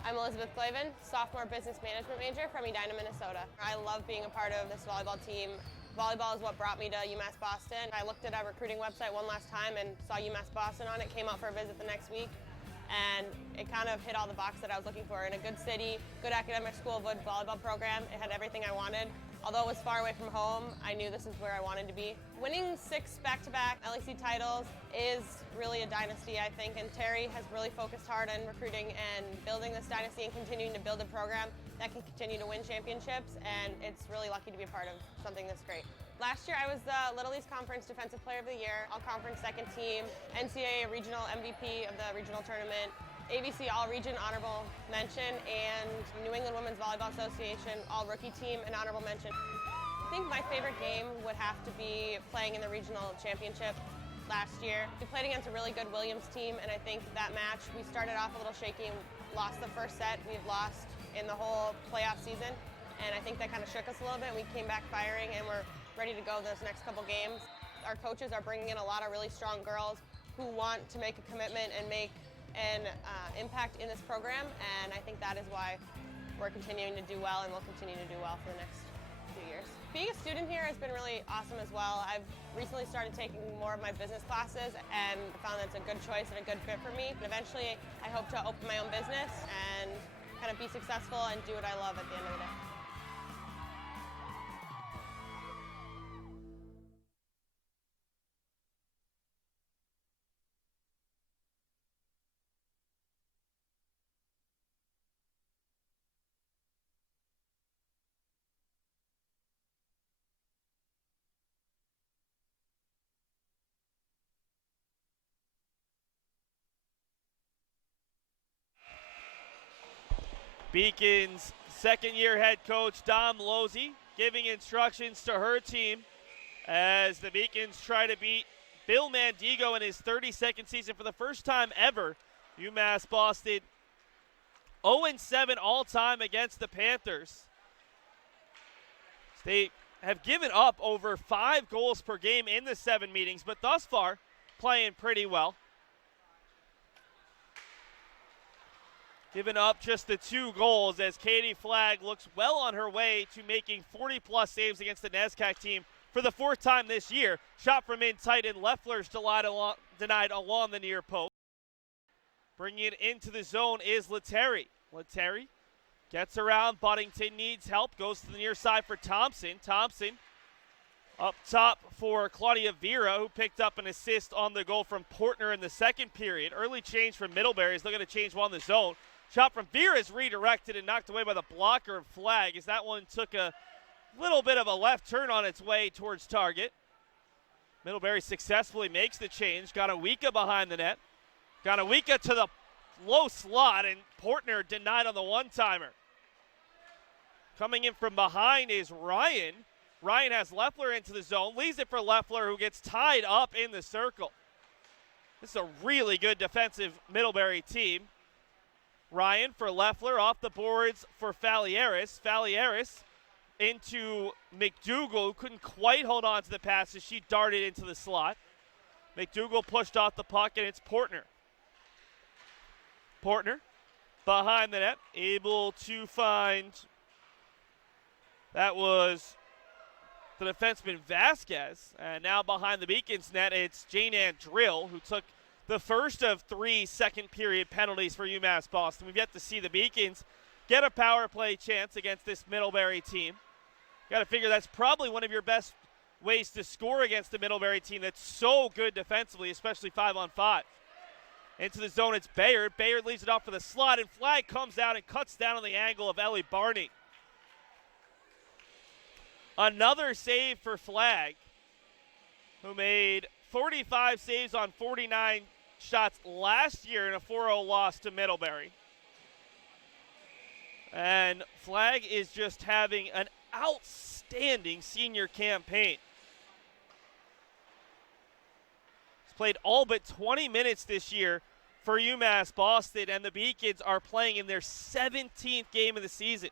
I'm Elizabeth Clavin, sophomore business management major from Edina, Minnesota. I love being a part of this volleyball team. Volleyball is what brought me to UMass Boston. I looked at our recruiting website one last time and saw UMass Boston on it, came out for a visit the next week, and it kind of hit all the boxes that I was looking for. In a good city, good academic school, good volleyball program. It had everything I wanted. Although it was far away from home, I knew this is where I wanted to be. Winning 6 back-to-back LEC titles is really a dynasty, I think, and Terry has really focused hard on recruiting and building this dynasty and continuing to build a program that can continue to win championships, and it's really lucky to be a part of something this great. Last year I was the Little East Conference Defensive Player of the Year, All-Conference second team, NCAA Regional MVP of the regional tournament, ABC All-Region Honorable Mention, and New England Women's Volleyball Association All-Rookie Team and Honorable Mention. I think my favorite game would have to be playing in the regional championship last year. We played against a really good Williams team, and I think that match, we started off a little shaky and lost the first set. We've lost in the whole playoff season, and I think that kind of shook us a little bit. We came back firing, and we're ready to go those next couple games. Our coaches are bringing in a lot of really strong girls who want to make a commitment and make an impact in this program, and I think that is why we're continuing to do well and will continue to do well for the next few years. Being a student here has been really awesome as well. I've recently started taking more of my business classes and found that it's a good choice and a good fit for me. And eventually, I hope to open my own business and kind of be successful and do what I love at the end of the day. Beacon's second-year head coach, Dom Losey, giving instructions to her team as the Beacons try to beat Bill Mandigo in his 32nd season for the first time ever. UMass Boston 0-7 all-time against the Panthers. They have given up over 5 goals per game in the 7 meetings, but thus far playing pretty well. Giving up just the 2 goals as Caty Flagg looks well on her way to making 40-plus saves against the NESCAC team for the 4th time this year. Shot from in tight, and Leffler's denied along the near post. Bringing it into the zone is Letary. Letary gets around. Boddington needs help. Goes to the near side for Thompson. Thompson up top for Claudia Vera, who picked up an assist on the goal from Portner in the second period. Early change from Middlebury is looking to change one in the zone. Shot from Vera is redirected and knocked away by the blocker of Flagg as that one took a little bit of a left turn on its way towards target. Middlebury successfully makes the change. Ganawika behind the net. Ganawika to the low slot, and Portner denied on the one-timer. Coming in from behind is Ryan. Ryan has Leffler into the zone, leaves it for Leffler, who gets tied up in the circle. This is a really good defensive Middlebury team. Ryan for Leffler, off the boards for Falieris. Falieris into McDougal, who couldn't quite hold on to the pass as she darted into the slot. McDougal pushed off the puck, and it's Portner. Portner behind the net, able to find, that was the defenseman Vasquez. And now behind the Beacons net, it's Jane Ann Drill, who took the first of 3 second period penalties for UMass Boston. We've yet to see the Beacons get a power play chance against this Middlebury team. Got to figure that's probably one of your best ways to score against the Middlebury team that's so good defensively, especially 5-on-5. Into the zone, it's Bayard. Bayard leaves it off for the slot, and Flagg comes out and cuts down on the angle of Ellie Barney. Another save for Flagg, who made 45 saves on 49 shots last year in a 4-0 loss to Middlebury. And Flagg is just having an outstanding senior campaign. He's played all but 20 minutes this year for UMass Boston, and the Beacons are playing in their 17th game of the season.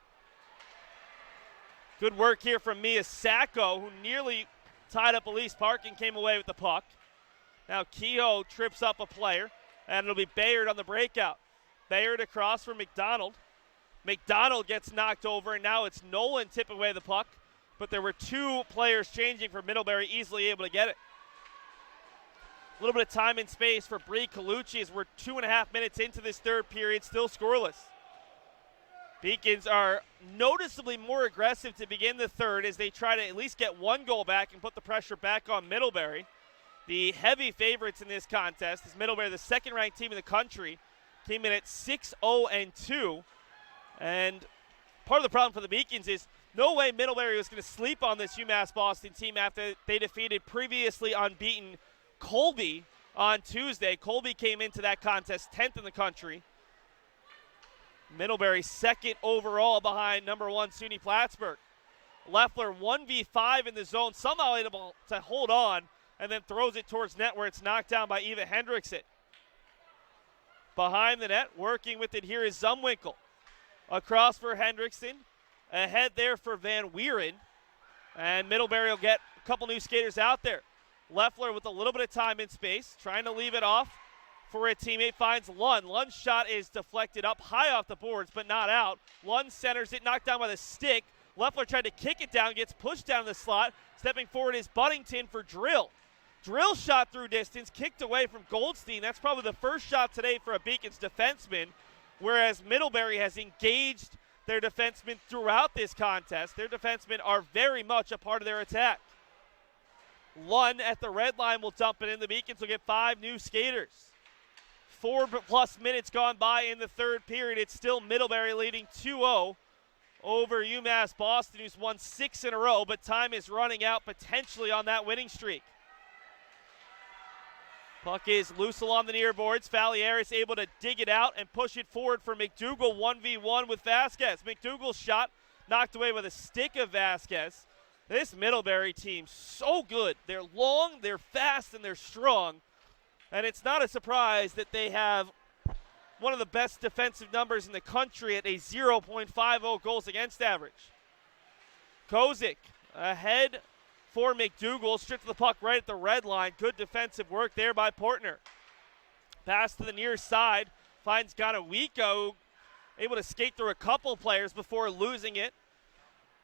Good work here from Mia Sacco, who nearly tied up Elise Park and came away with the puck. Now Kehoe trips up a player, and it'll be Bayard on the breakout. Bayard across for McDonald. McDonald gets knocked over, and now it's Nolan tipping away the puck. But there were 2 players changing for Middlebury, easily able to get it. A little bit of time and space for Bree Colucci as we're 2.5 minutes into this third period, still scoreless. Beacons are noticeably more aggressive to begin the third as they try to at least get 1 goal back and put the pressure back on Middlebury. The heavy favorites in this contest is Middlebury, the second-ranked team in the country, came in at 6-0-2. And part of the problem for the Beacons is no way Middlebury was going to sleep on this UMass Boston team after they defeated previously unbeaten Colby on Tuesday. Colby came into that contest 10th in the country. Middlebury second overall behind number 1 SUNY Plattsburgh. Leffler 1v5 in the zone, somehow able to hold on, and then throws it towards net where it's knocked down by Eva Hendrickson. Behind the net, working with it here is Zumwinkle. Across for Hendrickson, ahead there for Van Wieren, and Middlebury will get a couple new skaters out there. Leffler with a little bit of time and space, trying to leave it off for a teammate, finds Lund. Lund's shot is deflected up high off the boards, but not out. Lund centers it, knocked down by the stick. Leffler tried to kick it down, gets pushed down the slot. Stepping forward is Buddington for Drill. Drill shot through distance, kicked away from Goldstein. That's probably the first shot today for a Beacons defenseman, whereas Middlebury has engaged their defensemen throughout this contest. Their defensemen are very much a part of their attack. Lund at the red line will dump it in. The Beacons will get 5 new skaters. 4+ minutes gone by in the third period. It's still Middlebury leading 2-0 over UMass Boston, who's won 6 in a row, but time is running out potentially on that winning streak. Puck is loose along the near boards. Falieris able to dig it out and push it forward for McDougal 1v1 with Vasquez. McDougal's shot knocked away with a stick of Vasquez. This Middlebury team, so good. They're long, they're fast, and they're strong. And it's not a surprise that they have one of the best defensive numbers in the country at a 0.50 goals against average. Kozik ahead for McDougal, stripped the puck right at the red line. Good defensive work there by Portner. Pass to the near side, finds Ganawiko, able to skate through a couple players before losing it.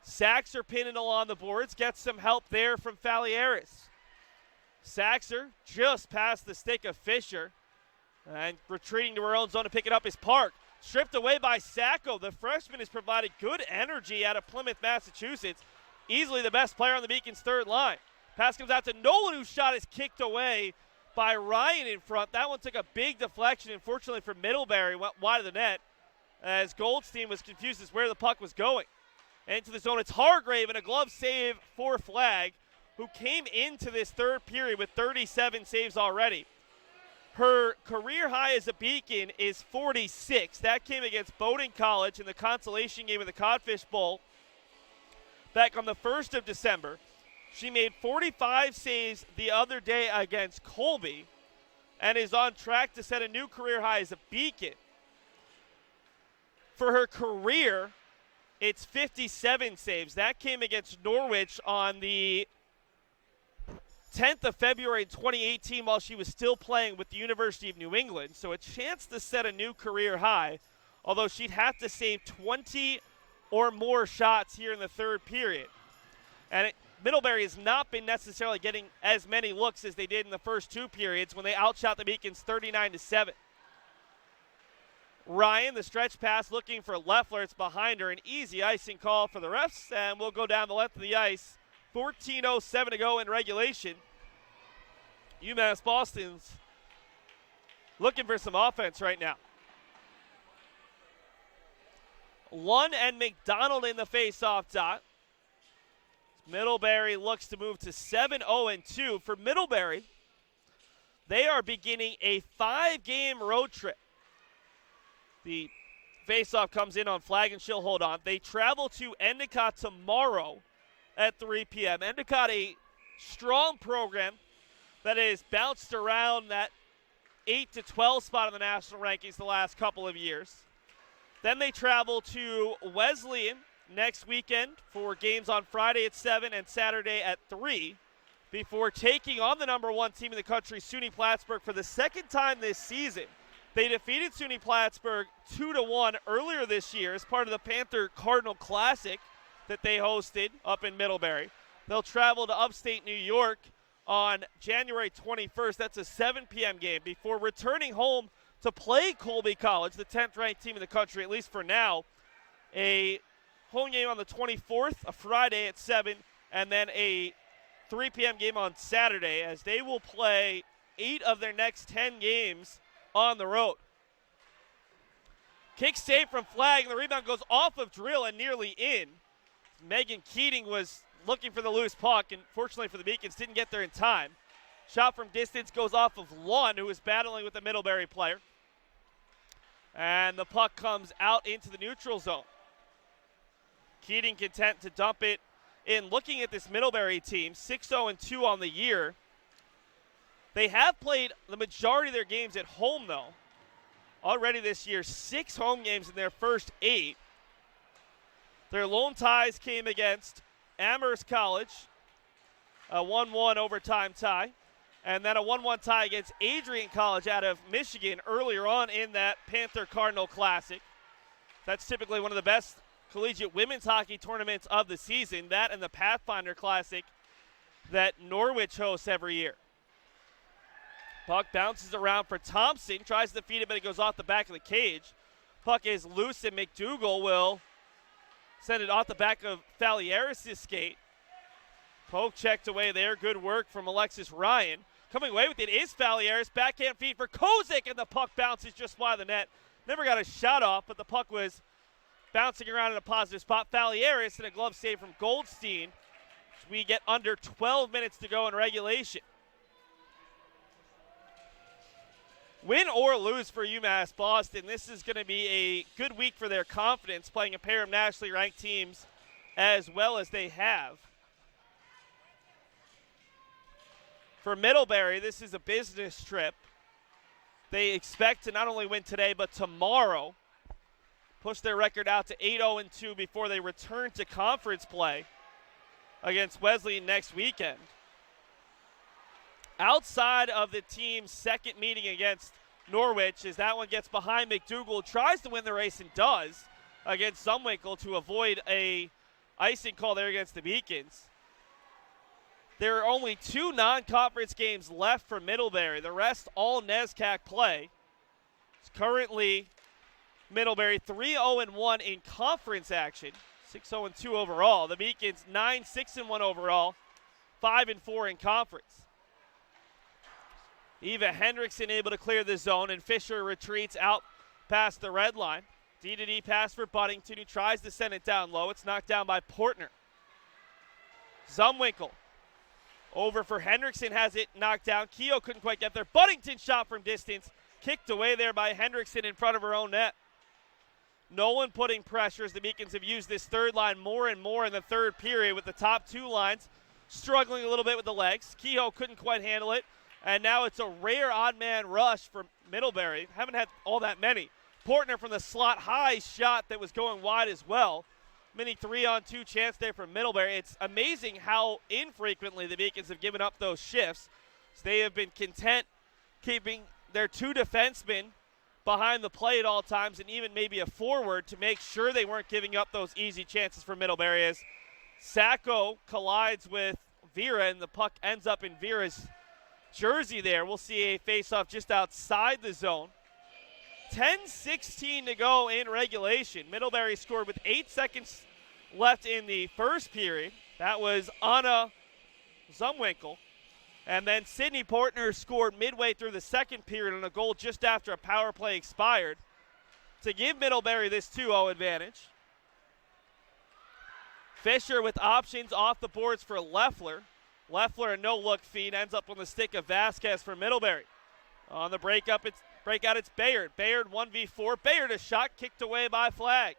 Saxer pinning along the boards, gets some help there from Falieris. Saxer just past the stick of Fisher, and retreating to her own zone to pick it up is Park. Stripped away by Sacco. The freshman has provided good energy out of Plymouth, Massachusetts. Easily the best player on the Beacons' third line. Pass comes out to Nolan, whose shot is kicked away by Ryan in front. That one took a big deflection. Unfortunately for Middlebury, went wide of the net as Goldstein was confused as where the puck was going. Into the zone, it's Hargrave, and a glove save for Flagg, who came into this third period with 37 saves already. Her career high as a Beacon is 46. That came against Bowdoin College in the consolation game of the Codfish Bowl back on the 1st of December. She made 45 saves the other day against Colby and is on track to set a new career high as a Beacon. For her career, it's 57 saves. That came against Norwich on the 10th of February 2018 while she was still playing with the University of New England. So a chance to set a new career high, although she'd have to save 20 or more shots here in the third period. And Middlebury has not been necessarily getting as many looks as they did in the first two periods when they outshot the Beacons 39-7. Ryan, the stretch pass looking for Leffler. It's behind her. An easy icing call for the refs, and we'll go down the length of the ice. 14:07 to go in regulation. UMass Boston's looking for some offense right now. Lunn and McDonald in the face-off dot. Middlebury looks to move to 7-0-2. For Middlebury, they are beginning a 5-game road trip. The face-off comes in on Flagg, and she'll hold on. They travel to Endicott tomorrow at 3 p.m. Endicott, a strong program that has bounced around that 8-12 spot in the national rankings the last couple of years. Then they travel to Wesleyan next weekend for games on Friday at 7 and Saturday at 3 before taking on the number 1 team in the country, SUNY Plattsburgh, for the second time this season. They defeated SUNY Plattsburgh 2-1 earlier this year as part of the Panther Cardinal Classic that they hosted up in Middlebury. They'll travel to upstate New York on January 21st. That's a 7 p.m. game before returning home to play Colby College, the 10th ranked team in the country, at least for now. A home game on the 24th, a Friday at 7, and then a 3 p.m. game on Saturday, as they will play 8 of their next 10 games on the road. Kick save from Flagg, and the rebound goes off of Drill and nearly in. Megan Keating was looking for the loose puck, and fortunately for the Beacons, didn't get there in time. Shot from distance goes off of Lunn, who was battling with the Middlebury player. And the puck comes out into the neutral zone. Keating content to dump it in. Looking at this Middlebury team, 6-0-2 on the year. They have played the majority of their games at home, though. Already this year, 6 home games in their first 8. Their lone ties came against Amherst College, a 1-1 overtime tie, and then a 1-1 tie against Adrian College out of Michigan earlier on in that Panther Cardinal Classic. That's typically one of the best collegiate women's hockey tournaments of the season, that and the Pathfinder Classic that Norwich hosts every year. Puck bounces around for Thompson, tries to feed it, but it goes off the back of the cage. Puck is loose, and McDougal will send it off the back of Falieris' skate. Poke checked away there. Good work from Alexis Ryan. Coming away with it is Falieris. Backhand feed for Kozik, and the puck bounces just wide of the net. Never got a shot off, but the puck was bouncing around in a positive spot. Falieris and a glove save from Goldstein. We get under 12 minutes to go in regulation. Win or lose for UMass Boston, this is going to be a good week for their confidence, playing a pair of nationally ranked teams as well as they have. For Middlebury, this is a business trip. They expect to not only win today, but tomorrow. Push their record out to 8-0-2 before they return to conference play against Wesleyan next weekend. Outside of the team's second meeting against Norwich, as that one gets behind McDougal, tries to win the race and does against Zumwinkle to avoid a icing call there against the Beacons. There are only 2 non-conference games left for Middlebury. The rest all NESCAC play. It's currently Middlebury 3-0-1 in conference action, 6-0-2 overall. The Beacons 9-6-1 overall, 5-4 in conference. Eva Hendrickson able to clear the zone, and Fisher retreats out past the red line. D-to-D pass for Buddington, who tries to send it down low. It's knocked down by Portner. Zumwinkle over for Hendrickson, has it knocked down. Keogh couldn't quite get there. Buddington shot from distance, kicked away there by Hendrickson in front of her own net. No one putting pressure, as the Beacons have used this third line more and more in the third period, with the top 2 lines struggling a little bit with the legs. Keogh couldn't quite handle it. And now it's a rare odd man rush for Middlebury. Haven't had all that many. Portner from the slot, high shot that was going wide as well. Mini 3-on-2 chance there for Middlebury. It's amazing how infrequently the Beacons have given up those shifts. So they have been content keeping their 2 defensemen behind the play at all times, and even maybe a forward to make sure they weren't giving up those easy chances for Middlebury, as Sacco collides with Vera, and the puck ends up in Vera's jersey there. We'll see a face-off just outside the zone. 10:16 to go in regulation. Middlebury scored with 8 seconds left in the first period. That was Anna Zumwinkle. And then Sydney Portner scored midway through the second period on a goal just after a power play expired to give Middlebury this 2-0 advantage. Fisher with options off the boards for Leffler. Leffler, a no-look feed, ends up on the stick of Vasquez for Middlebury. On the breakout, it's Bayard. Bayard 1v4. Bayard a shot kicked away by Flagg.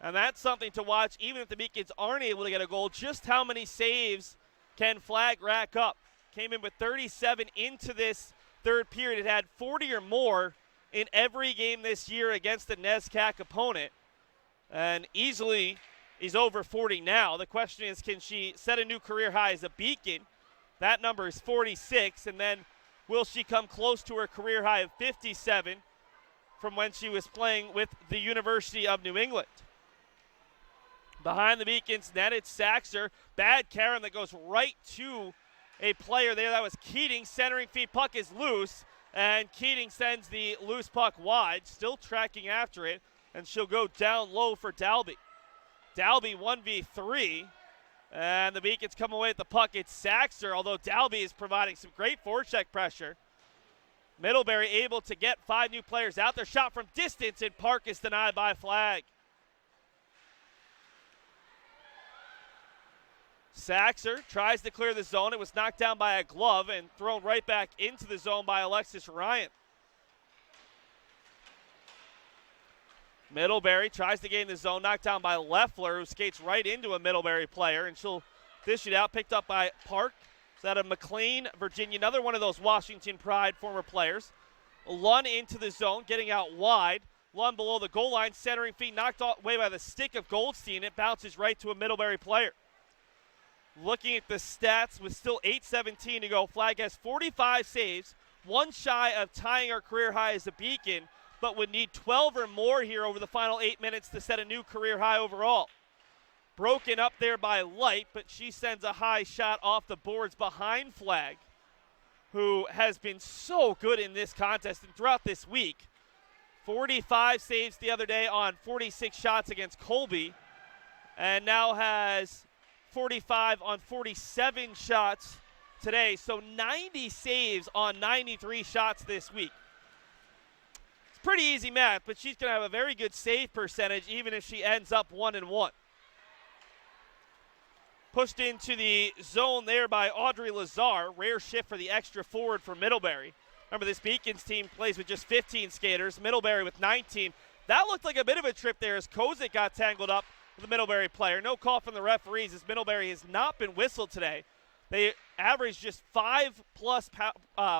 And that's something to watch, even if the Beacons aren't able to get a goal. Just how many saves can Flagg rack up? Came in with 37 into this third period. It had 40 or more in every game this year against the NESCAC opponent. And easily is over 40 now. The question is, can she set a new career high as a Beacon? That number is 46. And then will she come close to her career high of 57 from when she was playing with the University of New England? Behind the Beacons net, it's Saxer. Bad Karen that goes right to a player there. That was Keating. Centering feed, puck is loose. And Keating sends the loose puck wide. Still tracking after it. And she'll go down low for Dalby. Dalby 1v3. And the Beacons come away with the puck. It's Saxer, although Dalby is providing some great forecheck pressure. Middlebury able to get 5 new players out there. Shot from distance, and Park is denied by Flagg. Saxer tries to clear the zone. It was knocked down by a glove and thrown right back into the zone by Alexis Ryan. Middlebury tries to gain the zone, knocked down by Leffler, who skates right into a Middlebury player, and she'll dish it out, picked up by Park. It's out of McLean, Virginia, another one of those Washington Pride former players. Lund into the zone, getting out wide. Lund below the goal line, centering feet, knocked away by the stick of Goldstein. It bounces right to a Middlebury player. Looking at the stats with still 8:17 to go, Flagg has 45 saves, one shy of tying her career high as a Beacon, but would need 12 or more here over the final 8 minutes to set a new career high overall. Broken up there by Light, but she sends a high shot off the boards behind Flagg, who has been so good in this contest and throughout this week. 45 saves the other day on 46 shots against Colby, and now has 45 on 47 shots today, so 90 saves on 93 shots this week. It's pretty easy math, but she's going to have a very good save percentage even if she ends up 1-1. Pushed into the zone there by Audrey Lazar. Rare shift for the extra forward for Middlebury. Remember, this Beacons team plays with just 15 skaters. Middlebury with 19. That looked like a bit of a trip there as Kozik got tangled up with the Middlebury player. No call from the referees as Middlebury has not been whistled today. They averaged just 5+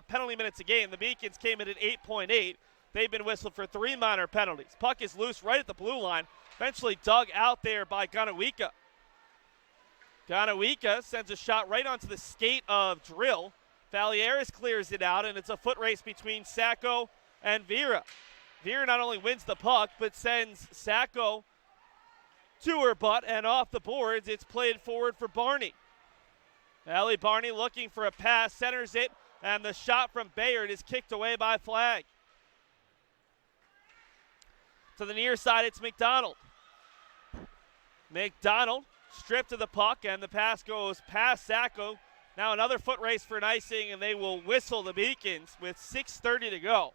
penalty minutes a game. The Beacons came in at 8.8. They've been whistled for 3 minor penalties. Puck is loose right at the blue line. Eventually dug out there by Ganawika. Ganawika sends a shot right onto the skate of Drill. Valieris clears it out, and it's a foot race between Sacco and Vera. Vera not only wins the puck, but sends Sacco to her butt, and off the boards, it's played forward for Barney. Allie Barney looking for a pass, centers it, and the shot from Bayard is kicked away by Flagg. To the near side, it's McDonald. McDonald stripped of the puck, and the pass goes past Sacco. Now another foot race for an icing, and they will whistle the Beacons with 6:30 to go.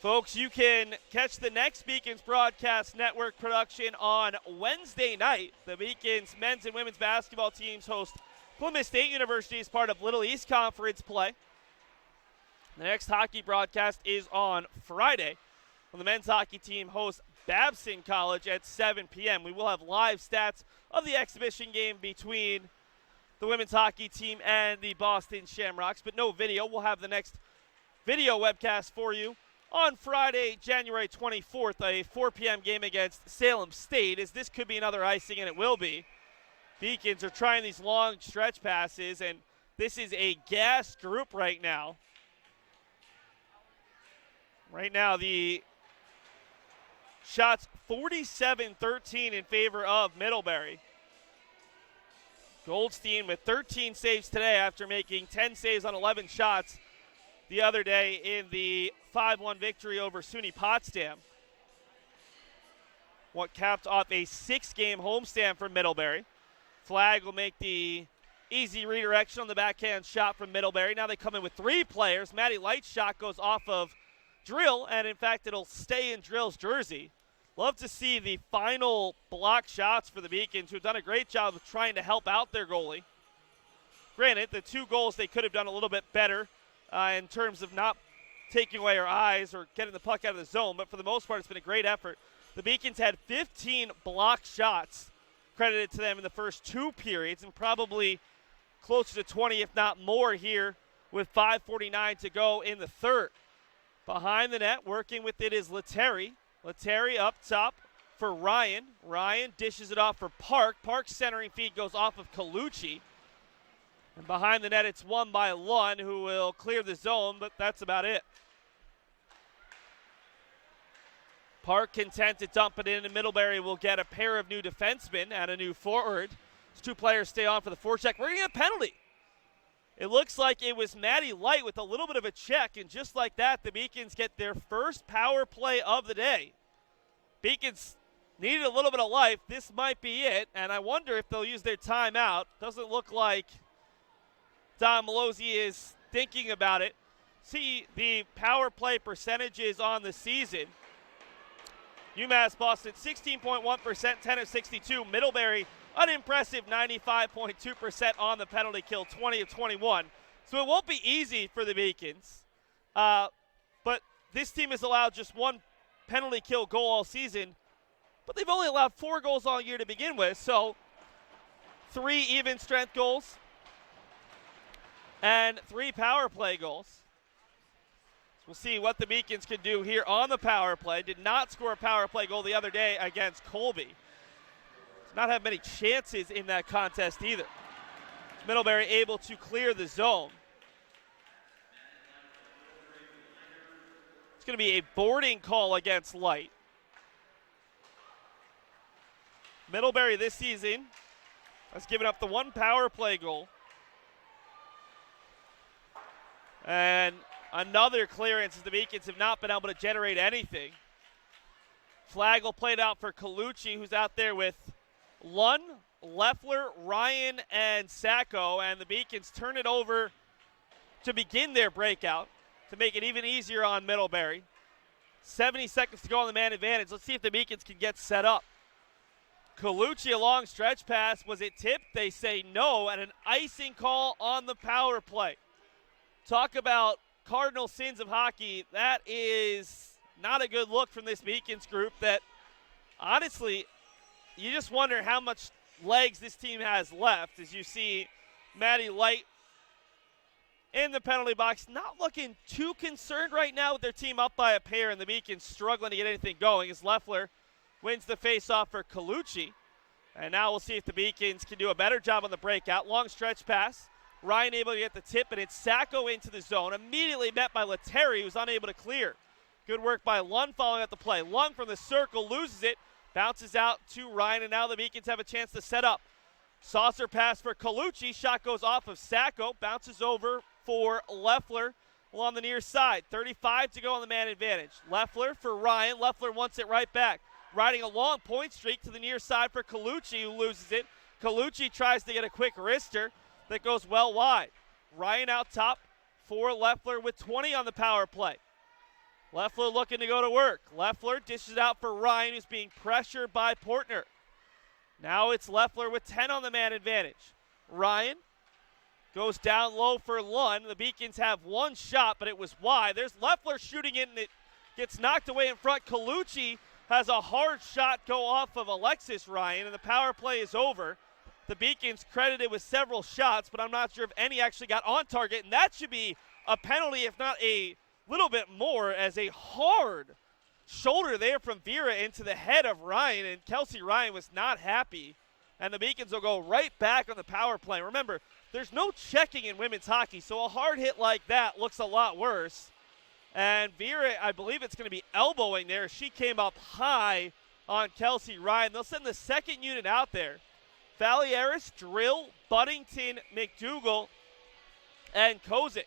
Folks, you can catch the next Beacons Broadcast Network production on Wednesday night. The Beacons men's and women's basketball teams host Plymouth State University as part of Little East Conference play. The next hockey broadcast is on Friday when the men's hockey team hosts Babson College at 7 p.m. We will have live stats of the exhibition game between the women's hockey team and the Boston Shamrocks, but no video. We'll have the next video webcast for you on Friday, January 24th, a 4 p.m. game against Salem State, as this could be another icing, and it will be. Beacons are trying these long stretch passes, and this is a gassed group right now. Right now, the shots 47-13 in favor of Middlebury. Goldstein with 13 saves today after making 10 saves on 11 shots the other day in the 5-1 victory over SUNY Potsdam. What capped off a 6-game homestand for Middlebury. Flagg will make the easy redirection on the backhand shot from Middlebury. Now they come in with 3 players. Maddie Light's shot goes off of Drill, and in fact it'll stay in Drill's jersey. Love to see the final block shots for the Beacons, who've done a great job of trying to help out their goalie. Granted, the 2 goals they could have done a little bit better in terms of not taking away our eyes or getting the puck out of the zone, but for the most part it's been a great effort. The Beacons had 15 block shots credited to them in the first 2 periods, and probably closer to 20, if not more, here with 5:49 to go in the third. Behind the net, working with it is Lettieri. Lettieri up top for Ryan. Ryan dishes it off for Park. Park's centering feed goes off of Colucci. And behind the net, it's won by Lund, who will clear the zone, but that's about it. Park content to dump it in, and Middlebury will get a pair of new defensemen and a new forward. Those 2 players stay on for the forecheck. We're going to get a penalty. It looks like it was Maddie Light with a little bit of a check, and just like that, the Beacons get their first power play of the day. Beacons needed a little bit of life. This might be it, and I wonder if they'll use their timeout. Doesn't look like Don Malozzi is thinking about it. See the power play percentages on the season. UMass Boston 16.1%, 10 of 62. Middlebury unimpressive 95.2% on the penalty kill, 20 of 21. So it won't be easy for the Beacons. But this team has allowed just 1 penalty kill goal all season. But they've only allowed 4 goals all year to begin with. So 3 even strength goals and 3 power play goals. We'll see what the Beacons can do here on the power play. Did not score a power play goal the other day against Colby. Does not have many chances in that contest either. Middlebury able to clear the zone. It's going to be a boarding call against Light. Middlebury this season has given up the 1 power play goal. And another clearance as the Beacons have not been able to generate anything. Flagg will play it out for Colucci, who's out there with Lund, Leffler, Ryan, and Sacco. And the Beacons turn it over to begin their breakout to make it even easier on Middlebury. 70 seconds to go on the man advantage. Let's see if the Beacons can get set up. Colucci, a long stretch pass. Was it tipped? They say no, and an icing call on the power play. Talk about cardinal sins of hockey. That is not a good look from this Beacons group that, honestly, you just wonder how much legs this team has left as you see Maddie Light in the penalty box. Not looking too concerned right now with their team up by a pair, and the Beacons struggling to get anything going as Leffler wins the face-off for Colucci. And now we'll see if the Beacons can do a better job on the breakout. Long stretch pass. Ryan able to get the tip, and it's Sacco into the zone. Immediately met by Lettieri, who's unable to clear. Good work by Lund following up the play. Lund from the circle loses it, bounces out to Ryan, and now the Beacons have a chance to set up. Saucer pass for Colucci. Shot goes off of Sacco, bounces over for Leffler along the near side. 35 to go on the man advantage. Leffler for Ryan. Leffler wants it right back. Riding a long point streak to the near side for Colucci, who loses it. Colucci tries to get a quick wrister that goes well wide. Ryan out top for Leffler with 20 on the power play. Leffler looking to go to work. Leffler dishes out for Ryan, who's being pressured by Portner. Now it's Leffler with 10 on the man advantage. Ryan goes down low for Lund. The Beacons have 1 shot, but it was wide. There's Leffler shooting it, and it gets knocked away in front. Colucci has a hard shot go off of Alexis Ryan, and the power play is over. The Beacons credited with several shots, but I'm not sure if any actually got on target, and that should be a penalty, if not a little bit more, as a hard shoulder there from Vera into the head of Ryan, and Kelsey Ryan was not happy, and the Beacons will go right back on the power play. Remember, there's no checking in women's hockey, so a hard hit like that looks a lot worse. And Vera, I believe it's going to be elbowing there. She came up high on Kelsey Ryan. They'll send the second unit out there. Valieris, Drill, Buddington, McDougal, and Kozik.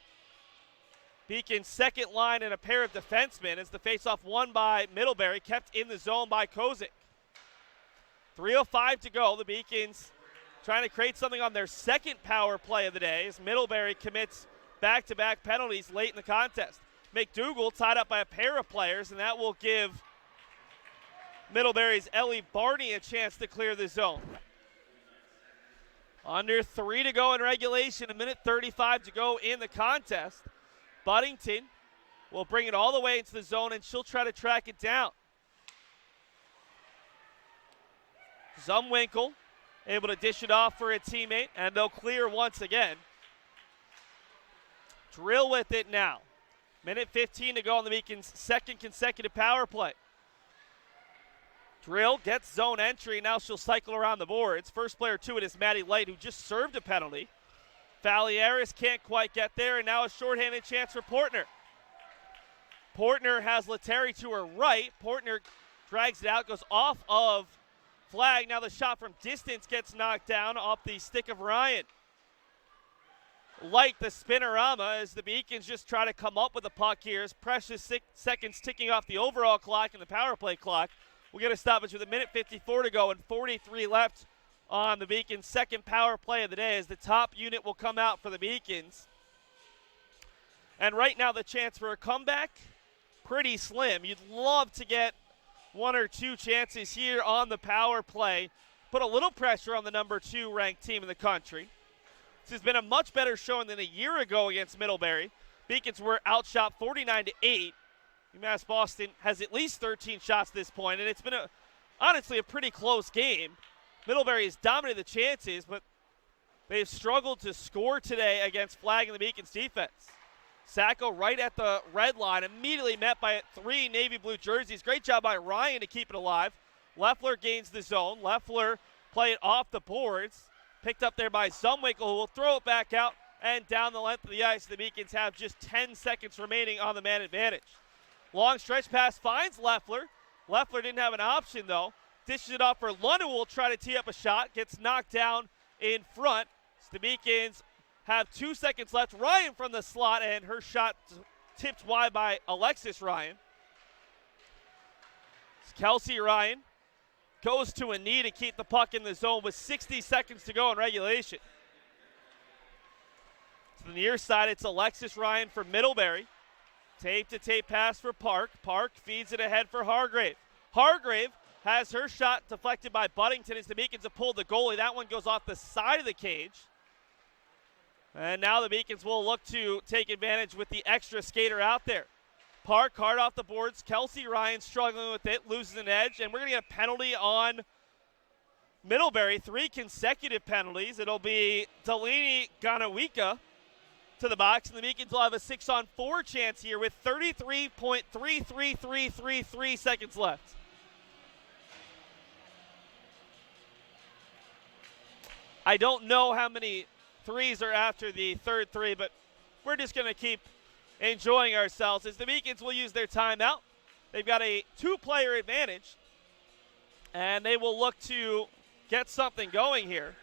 Beacon's second line and a pair of defensemen as the faceoff won by Middlebury, kept in the zone by Kozik. 3:05 to go. The Beacons trying to create something on their second power play of the day as Middlebury commits back-to-back penalties late in the contest. McDougal tied up by a pair of players, and that will give Middlebury's Ellie Barney a chance to clear the zone. Under 3 to go in regulation, 1:35 to go in the contest. Buddington will bring it all the way into the zone, and she'll try to track it down. Zumwinkle able to dish it off for a teammate, and they'll clear once again. Drill with it now. 1:15 to go on the Beacons' second consecutive power play. Drill gets zone entry. Now she'll cycle around the boards. First player to it is Maddie Light, who just served a penalty. Valieris can't quite get there, and now a shorthanded chance for Portner. Portner has Letary to her right. Portner drags it out, goes off of Flagg. Now the shot from distance gets knocked down off the stick of Ryan. Light the spinorama as the Beacons just try to come up with the puck here as precious 6 seconds ticking off the overall clock and the power play clock. We'll get a stoppage with 1:54 to go and 43 left on the Beacons' second power play of the day as the top unit will come out for the Beacons. And right now the chance for a comeback, pretty slim. You'd love to get 1 or 2 chances here on the power play. Put a little pressure on the number 2 ranked team in the country. This has been a much better showing than a year ago against Middlebury. Beacons were outshot 49-8. UMass Boston has at least 13 shots at this point, and it's been honestly a pretty close game. Middlebury has dominated the chances, but they've struggled to score today against Flagg and the Beacons defense. Sacco right at the red line, immediately met by 3 navy blue jerseys. Great job by Ryan to keep it alive. Leffler gains the zone. Leffler play it off the boards. Picked up there by Zumwinkle, who will throw it back out and down the length of the ice. The Beacons have just 10 seconds remaining on the man advantage. Long stretch pass finds Leffler. Leffler didn't have an option, though. Dishes it off for Lund, who will try to tee up a shot. Gets knocked down in front. So the Beacons have 2 seconds left. Ryan from the slot, and her shot tipped wide by Alexis Ryan. Kelsey Ryan goes to a knee to keep the puck in the zone with 60 seconds to go in regulation. To the near side, it's Alexis Ryan for Middlebury. Tape-to-tape pass for Park. Park feeds it ahead for Hargrave. Hargrave has her shot deflected by Buddington as the Beacons have pulled the goalie. That one goes off the side of the cage. And now the Beacons will look to take advantage with the extra skater out there. Park hard off the boards. Kelsey Ryan struggling with it, loses an edge, and we're going to get a penalty on Middlebury. 3 consecutive penalties. It'll be Delaney Ganawika to the box, and the Beacons will have a 6-on-4 chance here with 33.33333 seconds left. I don't know how many threes are after the third 3, but we're just going to keep enjoying ourselves as the Beacons will use their timeout. They've got a 2-player advantage, and they will look to get something going here.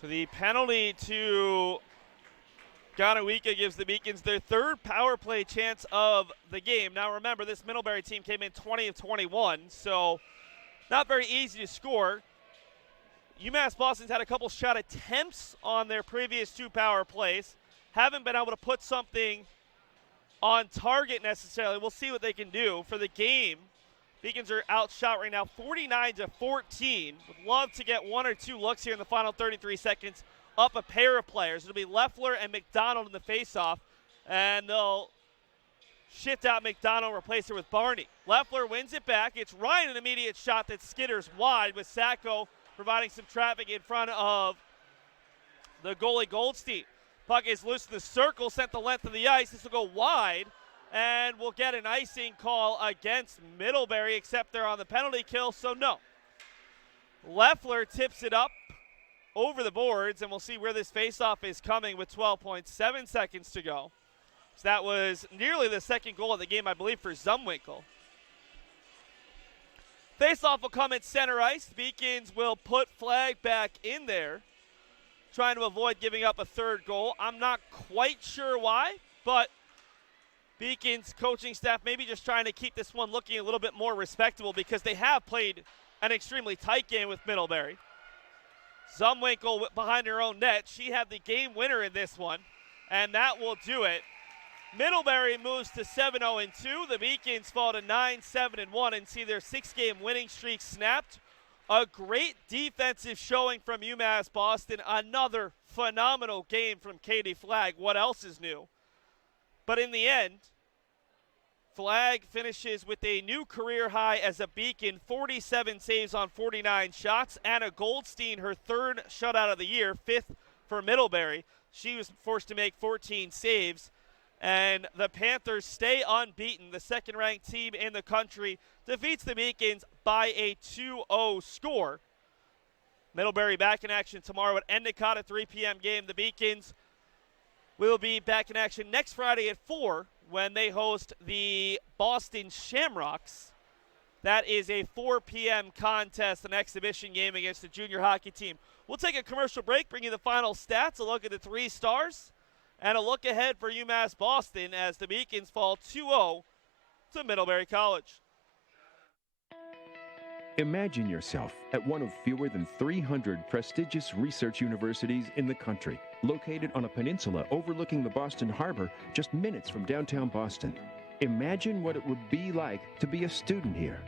So the penalty to Ganawika gives the Beacons their 3rd power play chance of the game. Now remember, this Middlebury team came in 20 of 21, so not very easy to score. UMass Boston's had a couple shot attempts on their previous 2 power plays. Haven't been able to put something on target necessarily. We'll see what they can do for the game. Beacons are outshot right now 49-14. Would love to get 1 or 2 looks here in the final 33 seconds. Up a pair of players. It'll be Leffler and McDonald in the faceoff. And they'll Shift out McDonald, replace her with Barney. Leffler wins it back. It's Ryan, an immediate shot that skitters wide, with Sacco providing some traffic in front of the goalie Goldstein. Puck is loose in the circle, sent the length of the ice. This will go wide, and we'll get an icing call against Middlebury, except they're on the penalty kill, so no. Leffler tips it up over the boards, and we'll see where this faceoff is coming with 12.7 seconds to go. So that was nearly the second goal of the game, I believe, for Zumwinkle. Faceoff will come at center ice. Beacons will put Flagg back in there, trying to avoid giving up a third goal. I'm not quite sure why, but Beacons coaching staff maybe just trying to keep this one looking a little bit more respectable, because they have played an extremely tight game with Middlebury. Zumwinkle behind her own net. She had the game winner in this one, and that will do it. Middlebury moves to 7-0-2. The Beacons fall to 9-7-1 and see their 6-game winning streak snapped. A great defensive showing from UMass Boston. Another phenomenal game from Caty Flagg. What else is new? But in the end, Flagg finishes with a new career high as a Beacon, 47 saves on 49 shots. Anna Goldstein, her third shutout of the year, 5th for Middlebury. She was forced to make 14 saves. And the Panthers stay unbeaten. The second-ranked team in the country defeats the Beacons by a 2-0 score. Middlebury back in action tomorrow at Endicott, a 3 p.m. game. The Beacons will be back in action next Friday at 4 when they host the Boston Shamrocks. That is a 4 p.m. contest, an exhibition game against the junior hockey team. We'll take a commercial break, bring you the final stats, a look at the 3 stars, and a look ahead for UMass Boston as the Beacons fall 2-0 to Middlebury College. Imagine yourself at one of fewer than 300 prestigious research universities in the country, located on a peninsula overlooking the Boston Harbor, just minutes from downtown Boston. Imagine what it would be like to be a student here.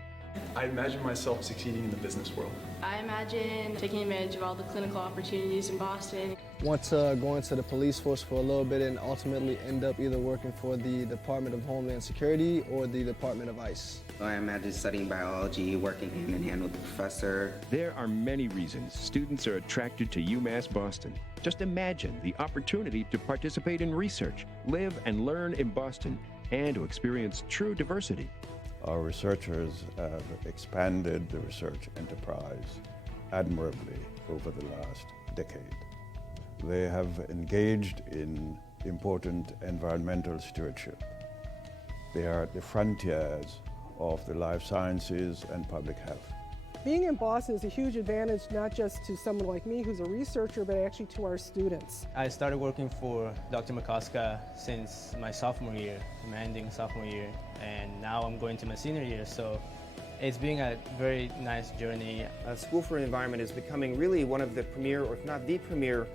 I imagine myself succeeding in the business world. I imagine taking advantage of all the clinical opportunities in Boston. Want to go into the police force for a little bit and ultimately end up either working for the Department of Homeland Security or the Department of ICE. I imagine studying biology, working hand in hand with the professor. There are many reasons students are attracted to UMass Boston. Just imagine the opportunity to participate in research, live and learn in Boston, and to experience true diversity. Our researchers have expanded the research enterprise admirably over the last decade. They have engaged in important environmental stewardship. They are at the frontiers of the life sciences and public health. Being in Boston is a huge advantage, not just to someone like me who's a researcher, but actually to our students. I started working for Dr. McCoska since my sophomore year, my ending sophomore year, and now I'm going to my senior year, so it's been a very nice journey. School for the Environment is becoming really one of the premier, or if not the premier,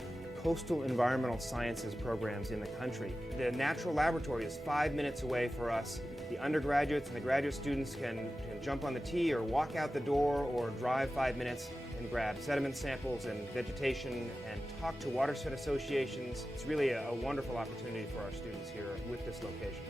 coastal environmental sciences programs in the country. The natural laboratory is 5 minutes away for us. The undergraduates and the graduate students can jump on the T or walk out the door or drive 5 minutes and grab sediment samples and vegetation and talk to watershed associations. It's really a wonderful opportunity for our students here with this location.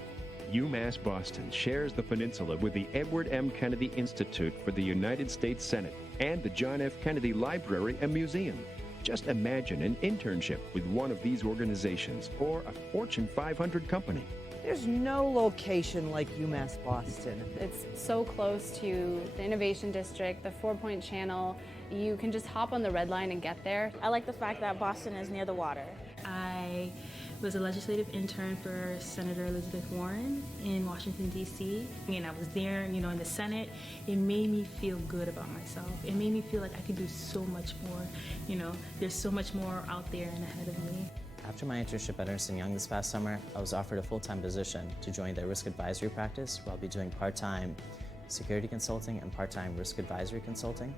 UMass Boston shares the peninsula with the Edward M. Kennedy Institute for the United States Senate and the John F. Kennedy Library and Museum. Just imagine an internship with one of these organizations or a Fortune 500 company. There's no location like UMass Boston. It's so close to the Innovation District, the 4-Point Channel. You can just hop on the red line and get there. I like the fact that Boston is near the water. I was a legislative intern for Senator Elizabeth Warren in Washington, D.C. And I was there, in the Senate. It made me feel good about myself. It made me feel like I could do so much more. There's so much more out there and ahead of me. After my internship at Ernst & Young this past summer, I was offered a full-time position to join their risk advisory practice, where I'll be doing part-time security consulting and part-time risk advisory consulting.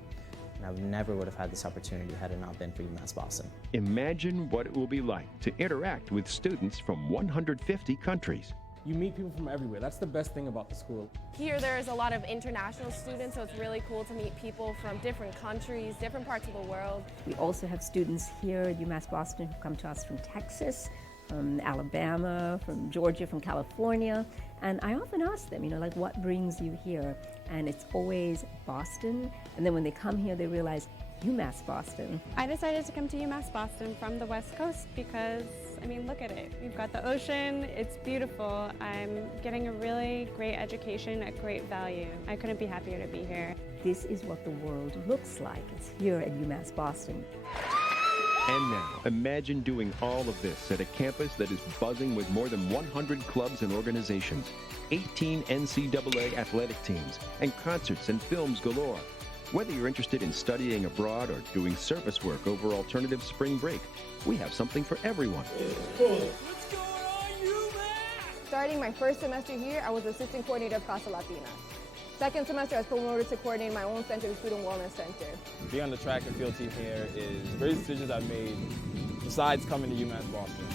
And I never would have had this opportunity had it not been for UMass Boston. Imagine what it will be like to interact with students from 150 countries. You meet people from everywhere. That's the best thing about the school. Here there's a lot of international students, so it's really cool to meet people from different countries, different parts of the world. We also have students here at UMass Boston who come to us from Texas, from Alabama, from Georgia, from California. And I often ask them, like, what brings you here? And it's always Boston. And then when they come here, they realize, UMass Boston. I decided to come to UMass Boston from the West Coast because, look at it. We've got the ocean, it's beautiful. I'm getting a really great education at great value. I couldn't be happier to be here. This is what the world looks like. It's here at UMass Boston. And now, imagine doing all of this at a campus that is buzzing with more than 100 clubs and organizations, 18 NCAA athletic teams, and concerts and films galore. Whether you're interested in studying abroad or doing service work over alternative spring break, we have something for everyone. Starting my first semester here, I was assistant coordinator of Casa Latina. Second semester, I was promoted to coordinate my own center, the Student Wellness Center. Being on the track and field team here is the greatest decisions I've made besides coming to UMass Boston.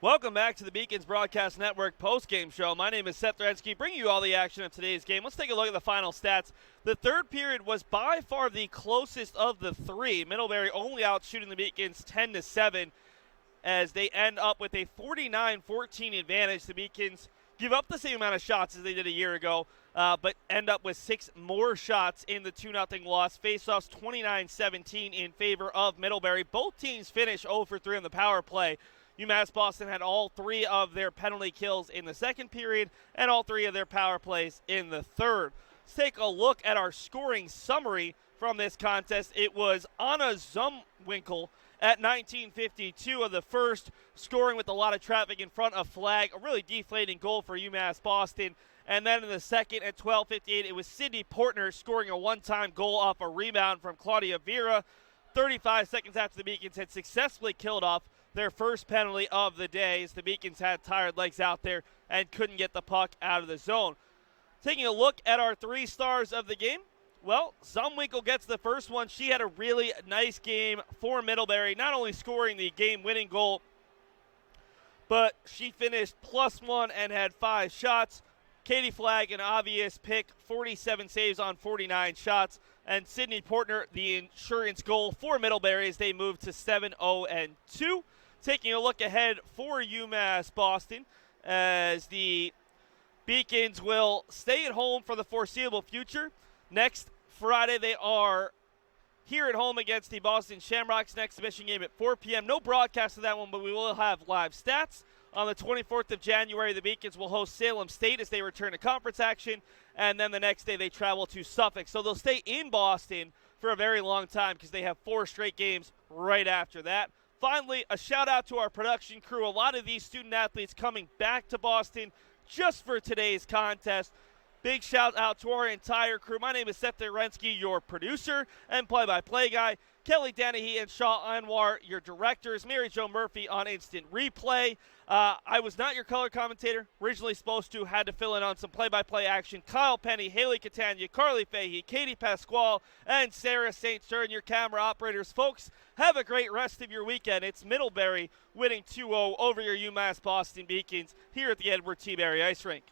Welcome back to the Beacons Broadcast Network post-game show. My name is Seth Rensky, bringing you all the action of today's game. Let's take a look at the final stats. The third period was by far the closest of the three. Middlebury only out shooting the Beacons 10-7 as they end up with a 49-14 advantage. The Beacons give up the same amount of shots as they did a year ago, but end up with 6 more shots in the 2-0 loss. Faceoffs 29-17 in favor of Middlebury. Both teams finish 0 for 3 on the power play. UMass Boston had all 3 of their penalty kills in the second period and all 3 of their power plays in the third. Let's take a look at our scoring summary from this contest. It was Anna Zumwinkle at 19:52 of the first, scoring with a lot of traffic in front of Flagg. A really deflating goal for UMass Boston. And then in the second at 12:58, it was Caty Portner scoring a one-time goal off a rebound from Claudia Vera. 35 seconds after the Beacons had successfully killed off their first penalty of the day, as the Beacons had tired legs out there and couldn't get the puck out of the zone. Taking a look at our 3 stars of the game, well, Zumwinkle gets the first one. She had a really nice game for Middlebury, not only scoring the game-winning goal, but she finished +1 and had 5 shots. Caty Flagg, an obvious pick, 47 saves on 49 shots. And Caty Portner, the insurance goal for Middlebury as they move to 7-0-2. Taking a look ahead for UMass Boston, as the Beacons will stay at home for the foreseeable future. Next Friday, they are here at home against the Boston Shamrocks. Next exhibition game at 4 p.m. No broadcast of that one, but we will have live stats. On the 24th of January, the Beacons will host Salem State as they return to conference action. And then the next day, they travel to Suffolk. So they'll stay in Boston for a very long time because they have 4 straight games right after that. Finally, a shout-out to our production crew. A lot of these student-athletes coming back to Boston just for today's contest. Big shout-out to our entire crew. My name is Seth Derensky, your producer and play-by-play guy. Kelly Dennehy and Shaw Anwar, your directors. Mary Jo Murphy on Instant Replay. I was not your color commentator. Originally supposed to, had to fill in on some play-by-play action. Kyle Penny, Haley Catania, Carly Fahey, Katie Pasquale, and Sarah St. Stern, your camera operators. Folks, have a great rest of your weekend. It's Middlebury winning 2-0 over your UMass Boston Beacons here at the Edward T. Barry Ice Rink.